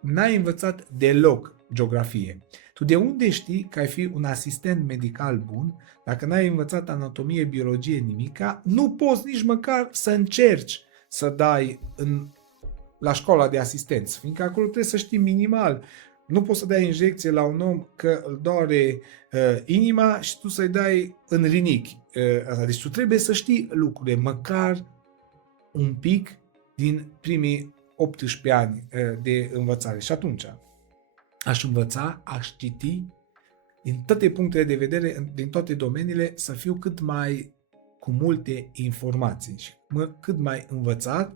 n-ai învățat deloc geografie? Tu de unde știi că ai fi un asistent medical bun dacă n-ai învățat anatomie, biologie, nimica? Nu poți nici măcar să încerci să dai la școala de asistenți, fiindcă acolo trebuie să știi minimal. Nu poți să dai injecție la un om că îl doare inima și tu să-i dai în rinichi. Deci tu trebuie să știi lucrurile, măcar un pic din primii 18 ani de învățare. Și atunci aș învăța, aș citi din toate punctele de vedere, din toate domeniile, să fiu cât mai cu multe informații și cât mai învățat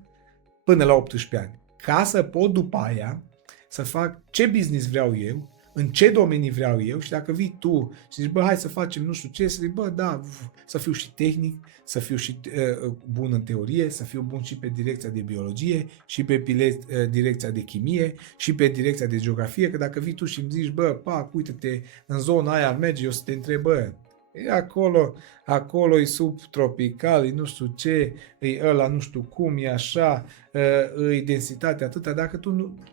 până la 18 ani. Ca să pot după aia să fac ce business vreau eu, în ce domenii vreau eu și dacă vii tu și zici, bă, hai să facem nu știu ce, să zic, bă, da, să fiu și tehnic, să fiu și bun în teorie, să fiu bun și pe direcția de biologie, și pe direcția de chimie, și pe direcția de geografie, că dacă vii tu și îmi zici, bă, pac, uite-te, în zona aia ar merge, eu să te întreb, bă, e acolo e subtropical, e nu știu ce, e ăla nu știu cum, e așa, e densitatea atâta. Dacă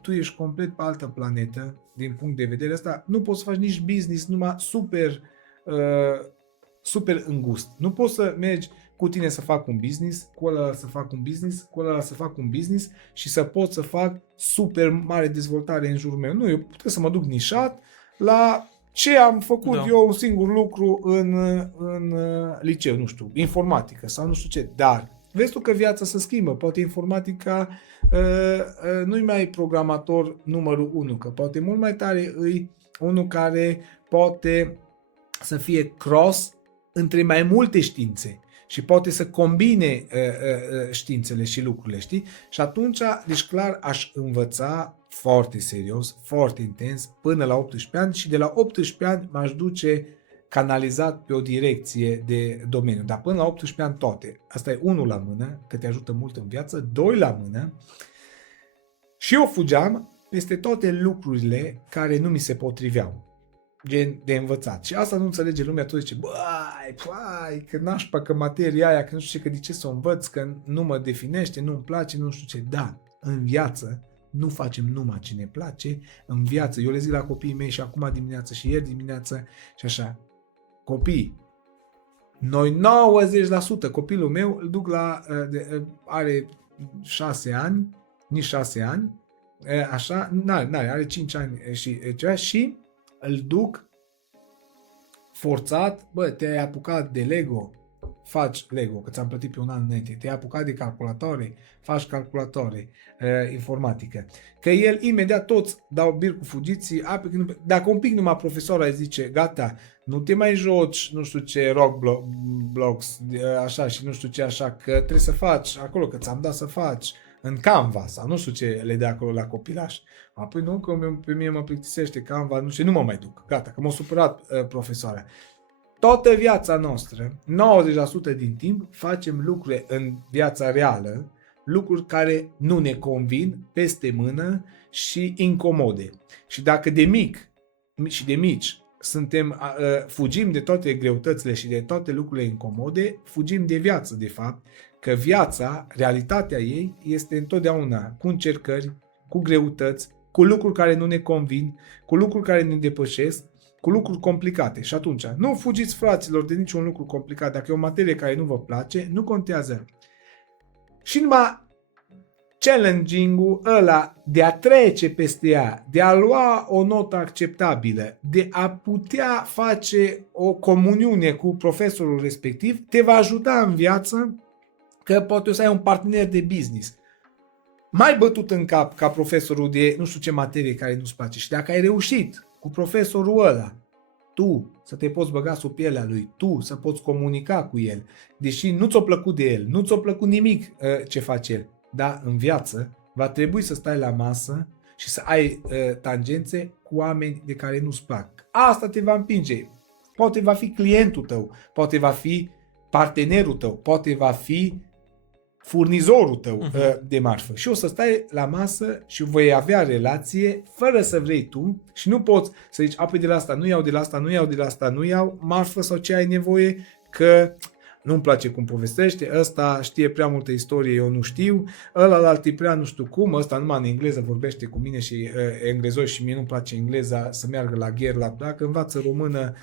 tu ești complet pe altă planetă, din punct de vedere ăsta, nu poți să faci nici business numai super îngust. Nu poți să mergi cu tine să fac un business, cu ăla să fac un business, cu ăla să fac un business și să pot să fac super mare dezvoltare în jurul meu. Nu, eu trebuie să mă duc nișat la ce am făcut eu un singur lucru în liceu, nu știu, informatică sau nu știu ce, dar vezi tu că viața se schimbă, poate informatica nu-i mai programator numărul 1, că poate mult mai tare îi unul care poate să fie cross între mai multe științe și poate să combine științele și lucrurile, știi? Și atunci, deci clar, aș învăța foarte serios, foarte intens, până la 18 ani și de la 18 ani m-aș duce canalizat pe o direcție de domeniu. Dar până la 18 ani toate. Asta e 1 la mână, că te ajută mult în viață, 2 la mână și eu fugeam peste toate lucrurile care nu mi se potriveau. Gen de învățat. Și asta nu înțelege lumea, tot zice, băi, că nașpa, că materia aia, că nu știu ce, că de ce să o învăț, că nu mă definește, nu-mi place, nu știu ce. Da, în viață nu facem numai ce ne place, în viață, eu le zic la copiii mei și acum dimineață și ieri dimineață și așa, copii, noi 90%, copilul meu îl duc are 6 ani, nici 6 ani, așa, are 5 ani și îl duc forțat, bă, te-ai apucat de Lego, faci Lego, că ți-am plătit pe un an înainte, te-ai apucat de calculatoare, faci calculatoare, informatică. Că el imediat toți dau bir cu fugiții, dacă un pic numai profesorul zice, gata, nu te mai joci, nu știu ce, Roblox, așa și nu știu ce, așa, că trebuie să faci acolo, că ți-am dat să faci în Canva sau nu știu ce le dea acolo la copilaș. Apoi nu, că pe mine mă plictisește Canva, nu știu, nu mă mai duc. Gata, că m-a supărat profesoara. Toată viața noastră, 90% din timp, facem lucruri în viața reală, lucruri care nu ne convin, peste mână și incomode. Și dacă de mici fugim de toate greutățile și de toate lucrurile incomode, fugim de viață, de fapt, că viața, realitatea ei, este întotdeauna cu încercări, cu greutăți, cu lucruri care nu ne convin, cu lucruri care ne depășesc, cu lucruri complicate. Și atunci, nu fugiți, fraților, de niciun lucru complicat. Dacă e o materie care nu vă place, nu contează. Și numai challenging-ul ăla de a trece peste ea, de a lua o notă acceptabilă, de a putea face o comuniune cu profesorul respectiv, te va ajuta în viață că poate o să ai un partener de business mai bătut în cap ca profesorul de nu știu ce materie care nu-ți place. Și dacă ai reușit cu profesorul ăla, tu să te poți băga sub pielea lui, tu să poți comunica cu el, deși nu ți-o plăcut de el, nu ți-o plăcut nimic ce face el, dar în viață va trebui să stai la masă și să ai tangențe cu oameni de care nu-ți plac. Asta te va împinge. Poate va fi clientul tău, poate va fi partenerul tău, poate va fi furnizorul tău de marfă și o să stai la masă și vei avea relație fără să vrei tu și nu poți să zici, apoi de la asta nu iau, de la asta nu iau, de la asta nu iau marfă sau ce ai nevoie, că nu-mi place cum povestește, ăsta știe prea multă istorie, eu nu știu, ăla e prea nu știu cum, ăsta numai în engleză vorbește cu mine și englezoi și mie nu-mi place engleza, să meargă la gherla, dacă învață română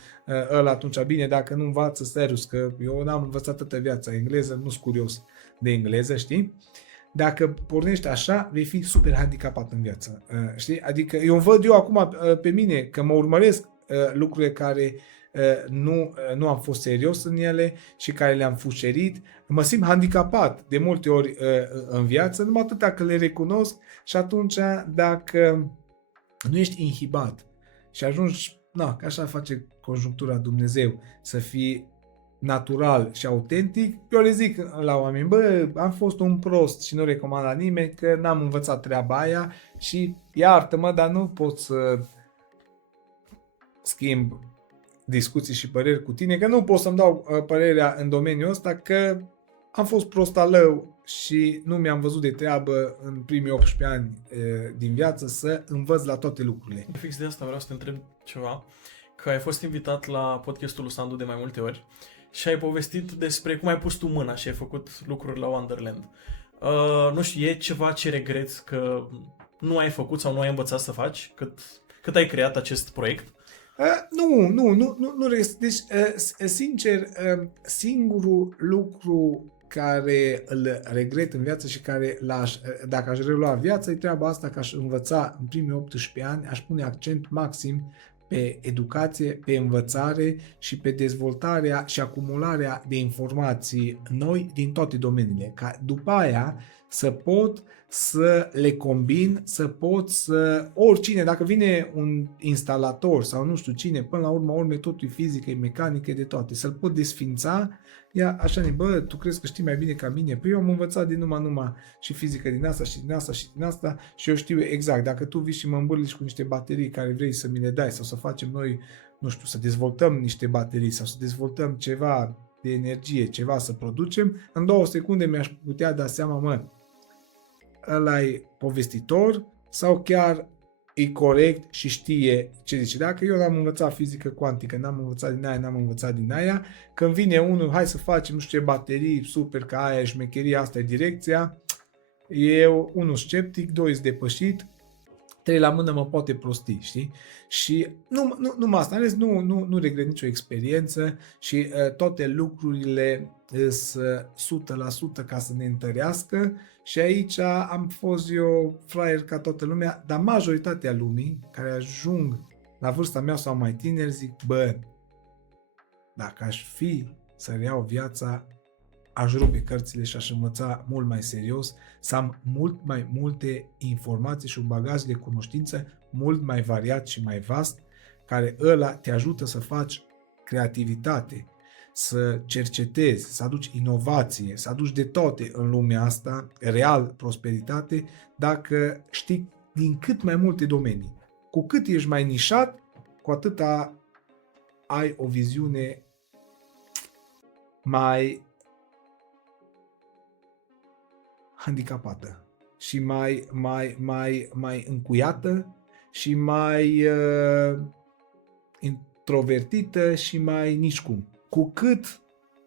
ăla atunci bine, dacă nu învață serios, că eu n-am învățat toată viața engleză, nu-s curios de engleză, știi? Dacă pornești așa, vei fi super handicapat în viață, știi? Adică eu văd acum pe mine că mă urmăresc lucrurile care nu am fost serios în ele și care le-am fușerit, mă simt handicapat de multe ori în viață, numai atâta că le recunosc și atunci dacă nu ești inhibat și ajungi, că așa face conjunctura Dumnezeu, să fii natural și autentic, eu le zic la oameni, am fost un prost și nu recomand la nimeni că n-am învățat treaba aia și iartă-mă, dar nu pot să schimb discuții și păreri cu tine, că nu pot să-mi dau părerea în domeniul ăsta, că am fost prostalău și nu mi-am văzut de treabă în primii 18 ani din viață să învăț la toate lucrurile. Fix de asta vreau să te întreb ceva, că ai fost invitat la podcastul lui Sandu de mai multe ori și ai povestit despre cum ai pus tu mâna și ai făcut lucruri la Wonderland. Nu știu, e ceva ce regreți că nu ai făcut sau nu ai învățat să faci cât ai creat acest proiect? Nu. Deci, sincer, singurul lucru care îl regret în viață și care dacă aș relua viața, e treaba asta că aș învăța în primii 18 ani, aș pune accent maxim pe educație, pe învățare și pe dezvoltarea și acumularea de informații noi din toate domeniile. Ca după aia să pot să le combin, să pot să... Oricine, dacă vine un instalator sau nu știu cine, până la urmă totul e fizică, e mecanică, e de toate. Să-l pot desfința, așa tu crezi că știi mai bine ca mine? Păi eu am învățat din numai și fizică din asta și din asta și din asta și eu știu exact. Dacă tu vii și mă îmbârlici cu niște baterii care vrei să mi le dai sau să facem noi, nu știu, să dezvoltăm niște baterii sau să dezvoltăm ceva de energie, ceva să producem, în 2 secunde mi-aș putea da seama, ăla-i povestitor sau chiar e corect și știe ce zice. Dacă eu n-am învățat fizică cuantică, n-am învățat din aia, când vine unul, hai să facem nu știu ce baterii, super, că aia e șmecheria, asta e direcția, eu, 1 sceptic, 2 depășit, 3 la mână mă poate prosti, știi? Și nu asta, ales, nu regret nicio experiență și toate lucrurile sunt 100% ca să ne întărească și aici am fost eu fraier ca toată lumea, dar majoritatea lumii care ajung la vârsta mea sau mai tineri zic, dacă aș fi să reiau viața, aș rupe cărțile și aș învăța mult mai serios, să am mult mai multe informații și un bagaj de cunoștință mult mai variat și mai vast, care ăla te ajută să faci creativitate, să cercetezi, să aduci inovație, să aduci de toate în lumea asta, real prosperitate, dacă știi din cât mai multe domenii. Cu cât ești mai nișat, cu atâta ai o viziune mai handicapată și mai încuiată și mai introvertită și mai nici cum. Cu cât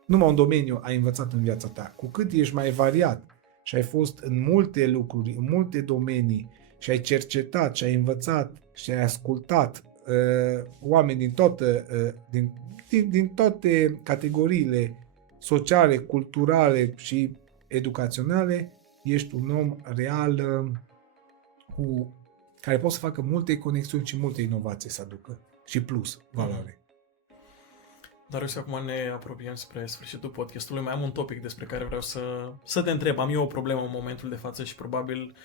numai un domeniu ai învățat în viața ta, cu cât ești mai variat și ai fost în multe lucruri, în multe domenii și ai cercetat și ai învățat și ai ascultat oameni din toate categoriile sociale, culturale și educaționale, ești un om real care poate să facă multe conexiuni și multe inovații să aducă și plus valoare. Dar eu acum ne apropiem spre sfârșitul podcastului. Mai am un topic despre care vreau să te întreb. Am eu o problemă în momentul de față și probabil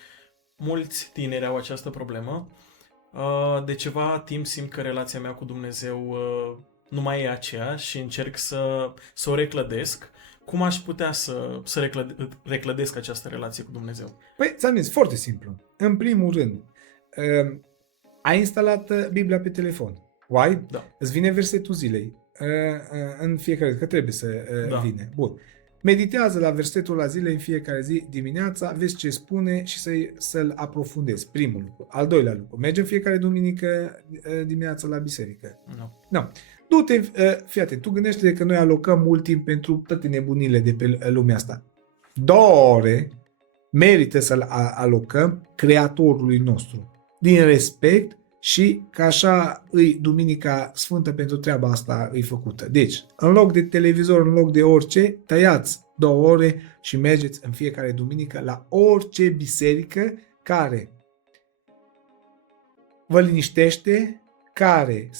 mulți tineri au această problemă. De ceva timp simt că relația mea cu Dumnezeu nu mai e aceeași și încerc să o reclădesc. Cum aș putea să reclădesc această relație cu Dumnezeu? Păi, ți-am zis, foarte simplu. În primul rând, ai instalat Biblia pe telefon. Why? Da. Îți vine versetul zilei în fiecare zi, că trebuie să vină. Bun. Meditează la versetul la zile în fiecare zi dimineața, vezi ce spune și să-l aprofundezi. Primul lucru. Al doilea lucru. Mergi în fiecare duminică dimineața la biserică. Nu. No. Du-te, fii atent, tu gândește că noi alocăm mult timp pentru toate nebunile de pe lumea asta. 2 ore merită să-l alocăm Creatorului nostru. Din respect și că așa îi Duminica Sfântă pentru treaba asta îi făcută. Deci, în loc de televizor, în loc de orice, tăiați 2 ore și mergeți în fiecare duminică la orice biserică care vă liniștește, care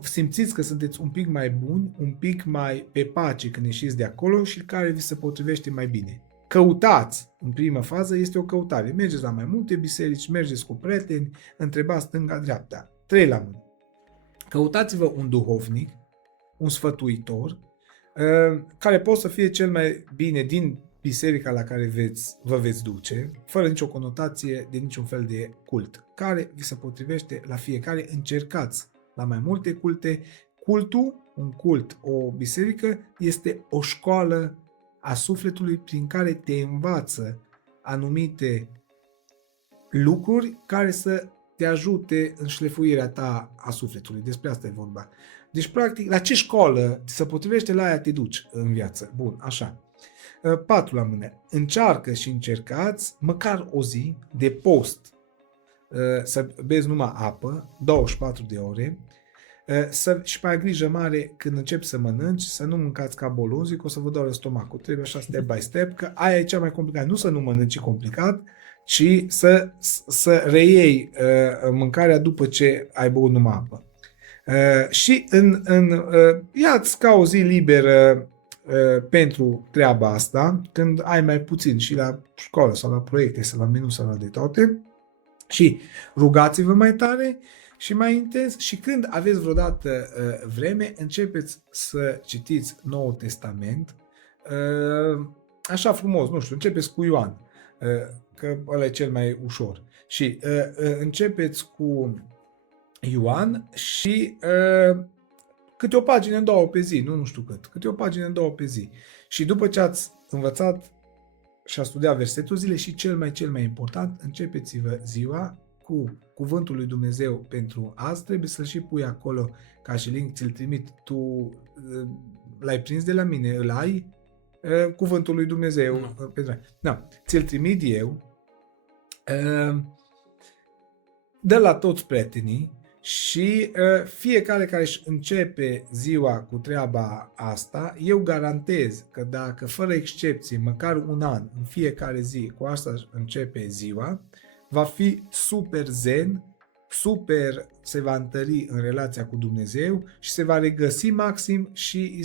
simțiți că sunteți un pic mai buni, un pic mai pe pace când ieșiți de acolo și care vi se potrivește mai bine. Căutați, în prima fază, este o căutare. Mergeți la mai multe biserici, mergeți cu prieteni, întrebați stânga-dreapta. 3 la mână. Căutați-vă un duhovnic, un sfătuitor, care poate să fie cel mai bine din biserica la care vă veți duce, fără nicio conotație de niciun fel de cult, care vi se potrivește la fiecare. Încercați la mai multe culte. Cultul, un cult, o biserică, este o școală a sufletului prin care te învață anumite lucruri care să te ajute în șlefuirea ta a sufletului. Despre asta e vorba. Deci, practic, la ce școală se potrivește, la aia te duci în viață. Bun, așa. 4 la mână. Încearcă și încercați măcar o zi de post să beți numai apă, 24 de ore, și mai ai grijă mare când începi să mănânci, să nu mâncați ca bolonzi, că o să vă doară stomacul. Trebuie așa step by step, că aia e cea mai complicat. Nu să nu mănânci complicat, ci să reiei mâncarea după ce ai băut numai apă. Și ia-ți ca o zi liberă pentru treaba asta, când ai mai puțin și la școală sau la proiecte sau la meniu sau la de toate, și rugați-vă mai tare și mai intens și când aveți vreodată vreme, începeți să citiți Noul Testament așa frumos, nu știu, începeți cu Ioan, că ăla e cel mai ușor. Și începeți cu Ioan și câte o pagină în 2 pe zi, nu știu câte o pagină în 2 pe zi. Și după ce ați învățat și a studiat versetul zilei și cel mai important, începeți-vă ziua cu cuvântul lui Dumnezeu pentru azi. Trebuie să-l și pui acolo ca și link, ți-l trimit tu, l-ai prins de la mine, îl ai, cuvântul lui Dumnezeu. Da, ți-l trimit eu, de la toți prietenii și fiecare care își începe ziua cu treaba asta, eu garantez că dacă fără excepție, măcar un an, în fiecare zi, cu asta începe ziua, va fi super zen, se va întări în relația cu Dumnezeu și se va regăsi maxim și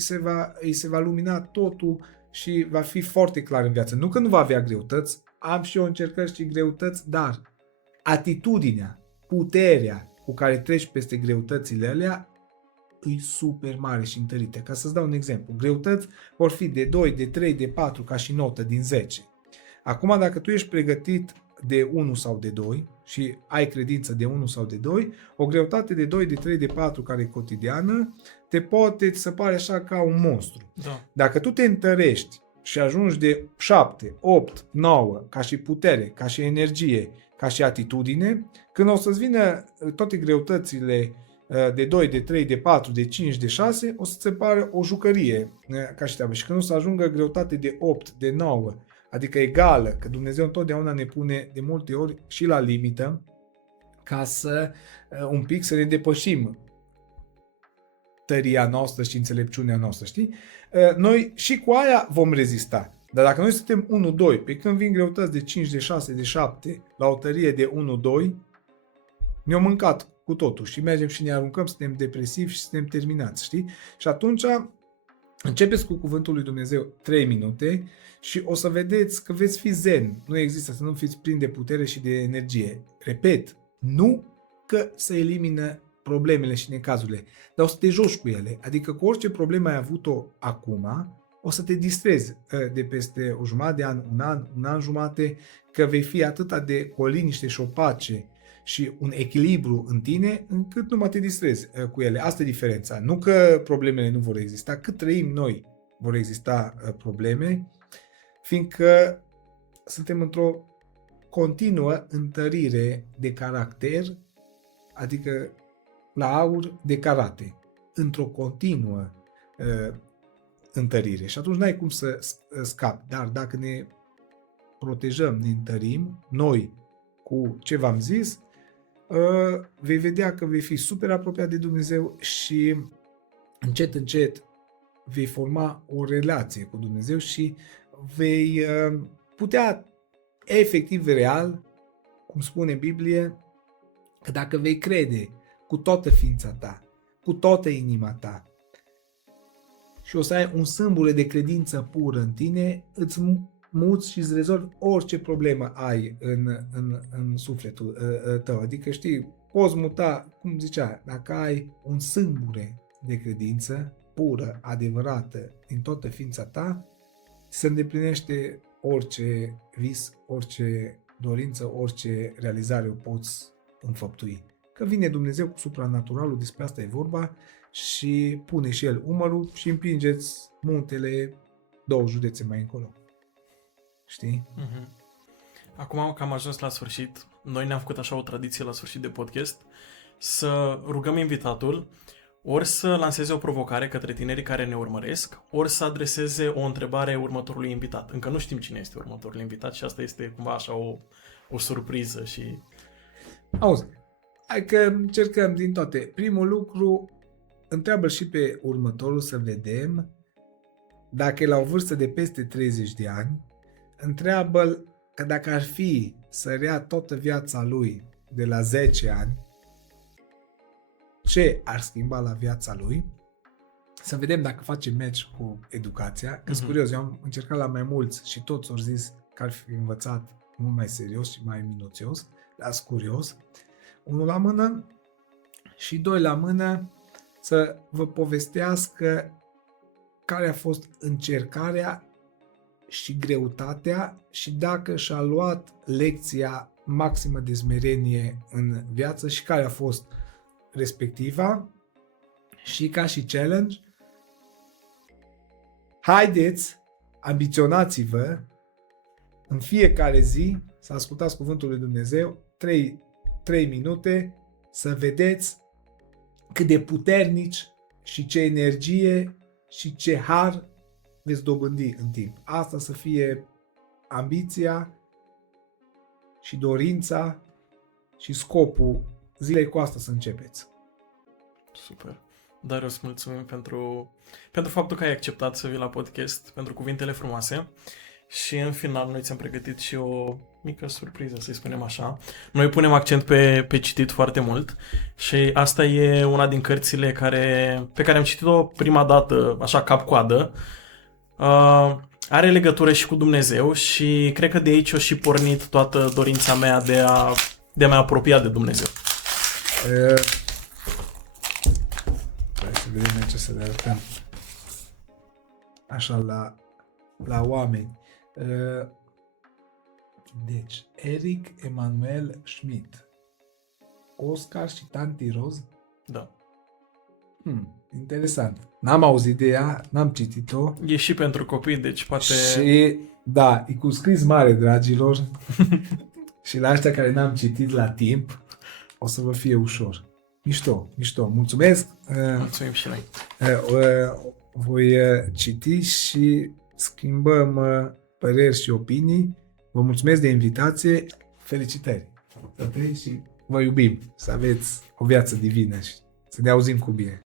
îi se va lumina totul și va fi foarte clar în viață. Nu că nu va avea greutăți, am și eu încercări și greutăți, dar atitudinea, puterea cu care treci peste greutățile alea îi super mare și întărită. Ca să-ți dau un exemplu, greutăți vor fi de 2, de 3, de 4 ca și notă din 10. Acum, dacă tu ești pregătit de 1 sau de 2 și ai credință de 1 sau de 2, o greutate de 2, de 3, de 4 care e cotidiană, ți se pare așa ca un monstru. Da. Dacă tu te întărești și ajungi de 7, 8, 9 ca și putere, ca și energie, ca și atitudine, când o să-ți vină toate greutățile de 2, de 3, de 4, de 5, de 6, o să-ți se pară o jucărie ca și treabă. Și când o să ajungă greutate de 8, de 9, adică egală, că Dumnezeu întotdeauna ne pune de multe ori și la limită, ca să un pic să ne depășim tăria noastră și înțelepciunea noastră, știi? Noi și cu aia vom rezista. Dar dacă noi suntem 1-2, pe când vin greutăți de 5, de 6, de 7, la o tărie de 1-2, ne-au mâncat cu totul și mergem și ne aruncăm, suntem depresivi și suntem terminați, știi? Și atunci începeți cu cuvântul lui Dumnezeu 3 minute și o să vedeți că veți fi zen. Nu există să nu fiți plini de putere și de energie. Repet, nu că să elimină problemele și necazurile, dar o să te joci cu ele. Adică cu orice problemă ai avut-o acum, o să te distrezi de peste o jumătate de an, un an jumate, că vei fi atâta de cu o liniște și o pace și un echilibru în tine, încât nu mai te distrezi cu ele. Asta e diferența. Nu că problemele nu vor exista, cât trăim noi vor exista probleme fiindcă suntem într-o continuă întărire de caracter, adică la aur de karate, într-o continuă întărire. Și atunci n-ai cum să scapi, dar dacă ne protejăm, ne întărim, noi cu ce v-am zis, vei vedea că vei fi super apropiat de Dumnezeu și încet, încet vei forma o relație cu Dumnezeu și vei putea efectiv real, cum spune Biblie, că dacă vei crede cu toată ființa ta, cu toată inima ta și o să ai un sâmbure de credință pură în tine, îți muți și îți rezolvi orice problemă ai în sufletul tău. Adică știi, poți muta, cum zicea, dacă ai un sâmbure de credință pură, adevărată, din toată ființa ta, se îndeplinește orice vis, orice dorință, orice realizare o poți înfăptui. Că vine Dumnezeu cu supranaturalul, despre asta e vorba, și pune și El umărul și împingeți muntele 2 județe mai încolo. Știi? Mhm. Acum că am ajuns la sfârșit, noi ne-am făcut așa o tradiție la sfârșit de podcast, să rugăm invitatul ori să lanseze o provocare către tinerii care ne urmăresc, ori să adreseze o întrebare următorului invitat. Încă nu știm cine este următorul invitat și asta este cumva așa o surpriză și... Auzi, hai că încercăm din toate. Primul lucru, întreabă și pe următorul să vedem dacă e la o vârstă de peste 30 de ani, întreabă că dacă ar fi să rea toată viața lui de la 10 ani, ce ar schimba la viața lui, să vedem dacă face match cu educația, că sunt curios, eu am încercat la mai mulți și toți au zis că ar fi învățat mult mai serios și mai minuțios, dar sunt curios. Unul la mână și 2 la mână să vă povestească care a fost încercarea și greutatea și dacă și-a luat lecția maximă de smerenie în viață și care a fost respectiva și ca și challenge, haideți, ambiționați-vă în fiecare zi să ascultați Cuvântul lui Dumnezeu 3 minute, să vedeți cât de puternici și ce energie și ce har veți dobândi în timp. Asta să fie ambiția și dorința și scopul zilei, cu asta să începeți. Super. Darius, mulțumim pentru faptul că ai acceptat să vii la podcast, pentru cuvintele frumoase și în final noi ți-am pregătit și o mică surpriză, să-i spunem așa. Noi punem accent pe citit foarte mult și asta e una din cărțile pe care am citit-o prima dată, așa cap-coadă. Are legătură și cu Dumnezeu și cred că de aici a și pornit toată dorința mea de a mă apropia de Dumnezeu. Hai să vedem aici să le arătăm așa la oameni. Deci, Eric Emanuel Schmidt, Oscar și Tanti Roz. Da. Interesant. N-am auzit de ea, n-am citit-o. E și pentru copii, deci poate... Și, da, e cu scris mare, dragilor. Și la ăștia care n-am citit la timp, o să vă fie ușor. Mișto. Mulțumesc. Mulțumim și noi. Voi citi și schimbăm păreri și opinii. Vă mulțumesc de invitație. Felicitări. Și vă iubim. Să aveți o viață divină și să ne auzim cu bine.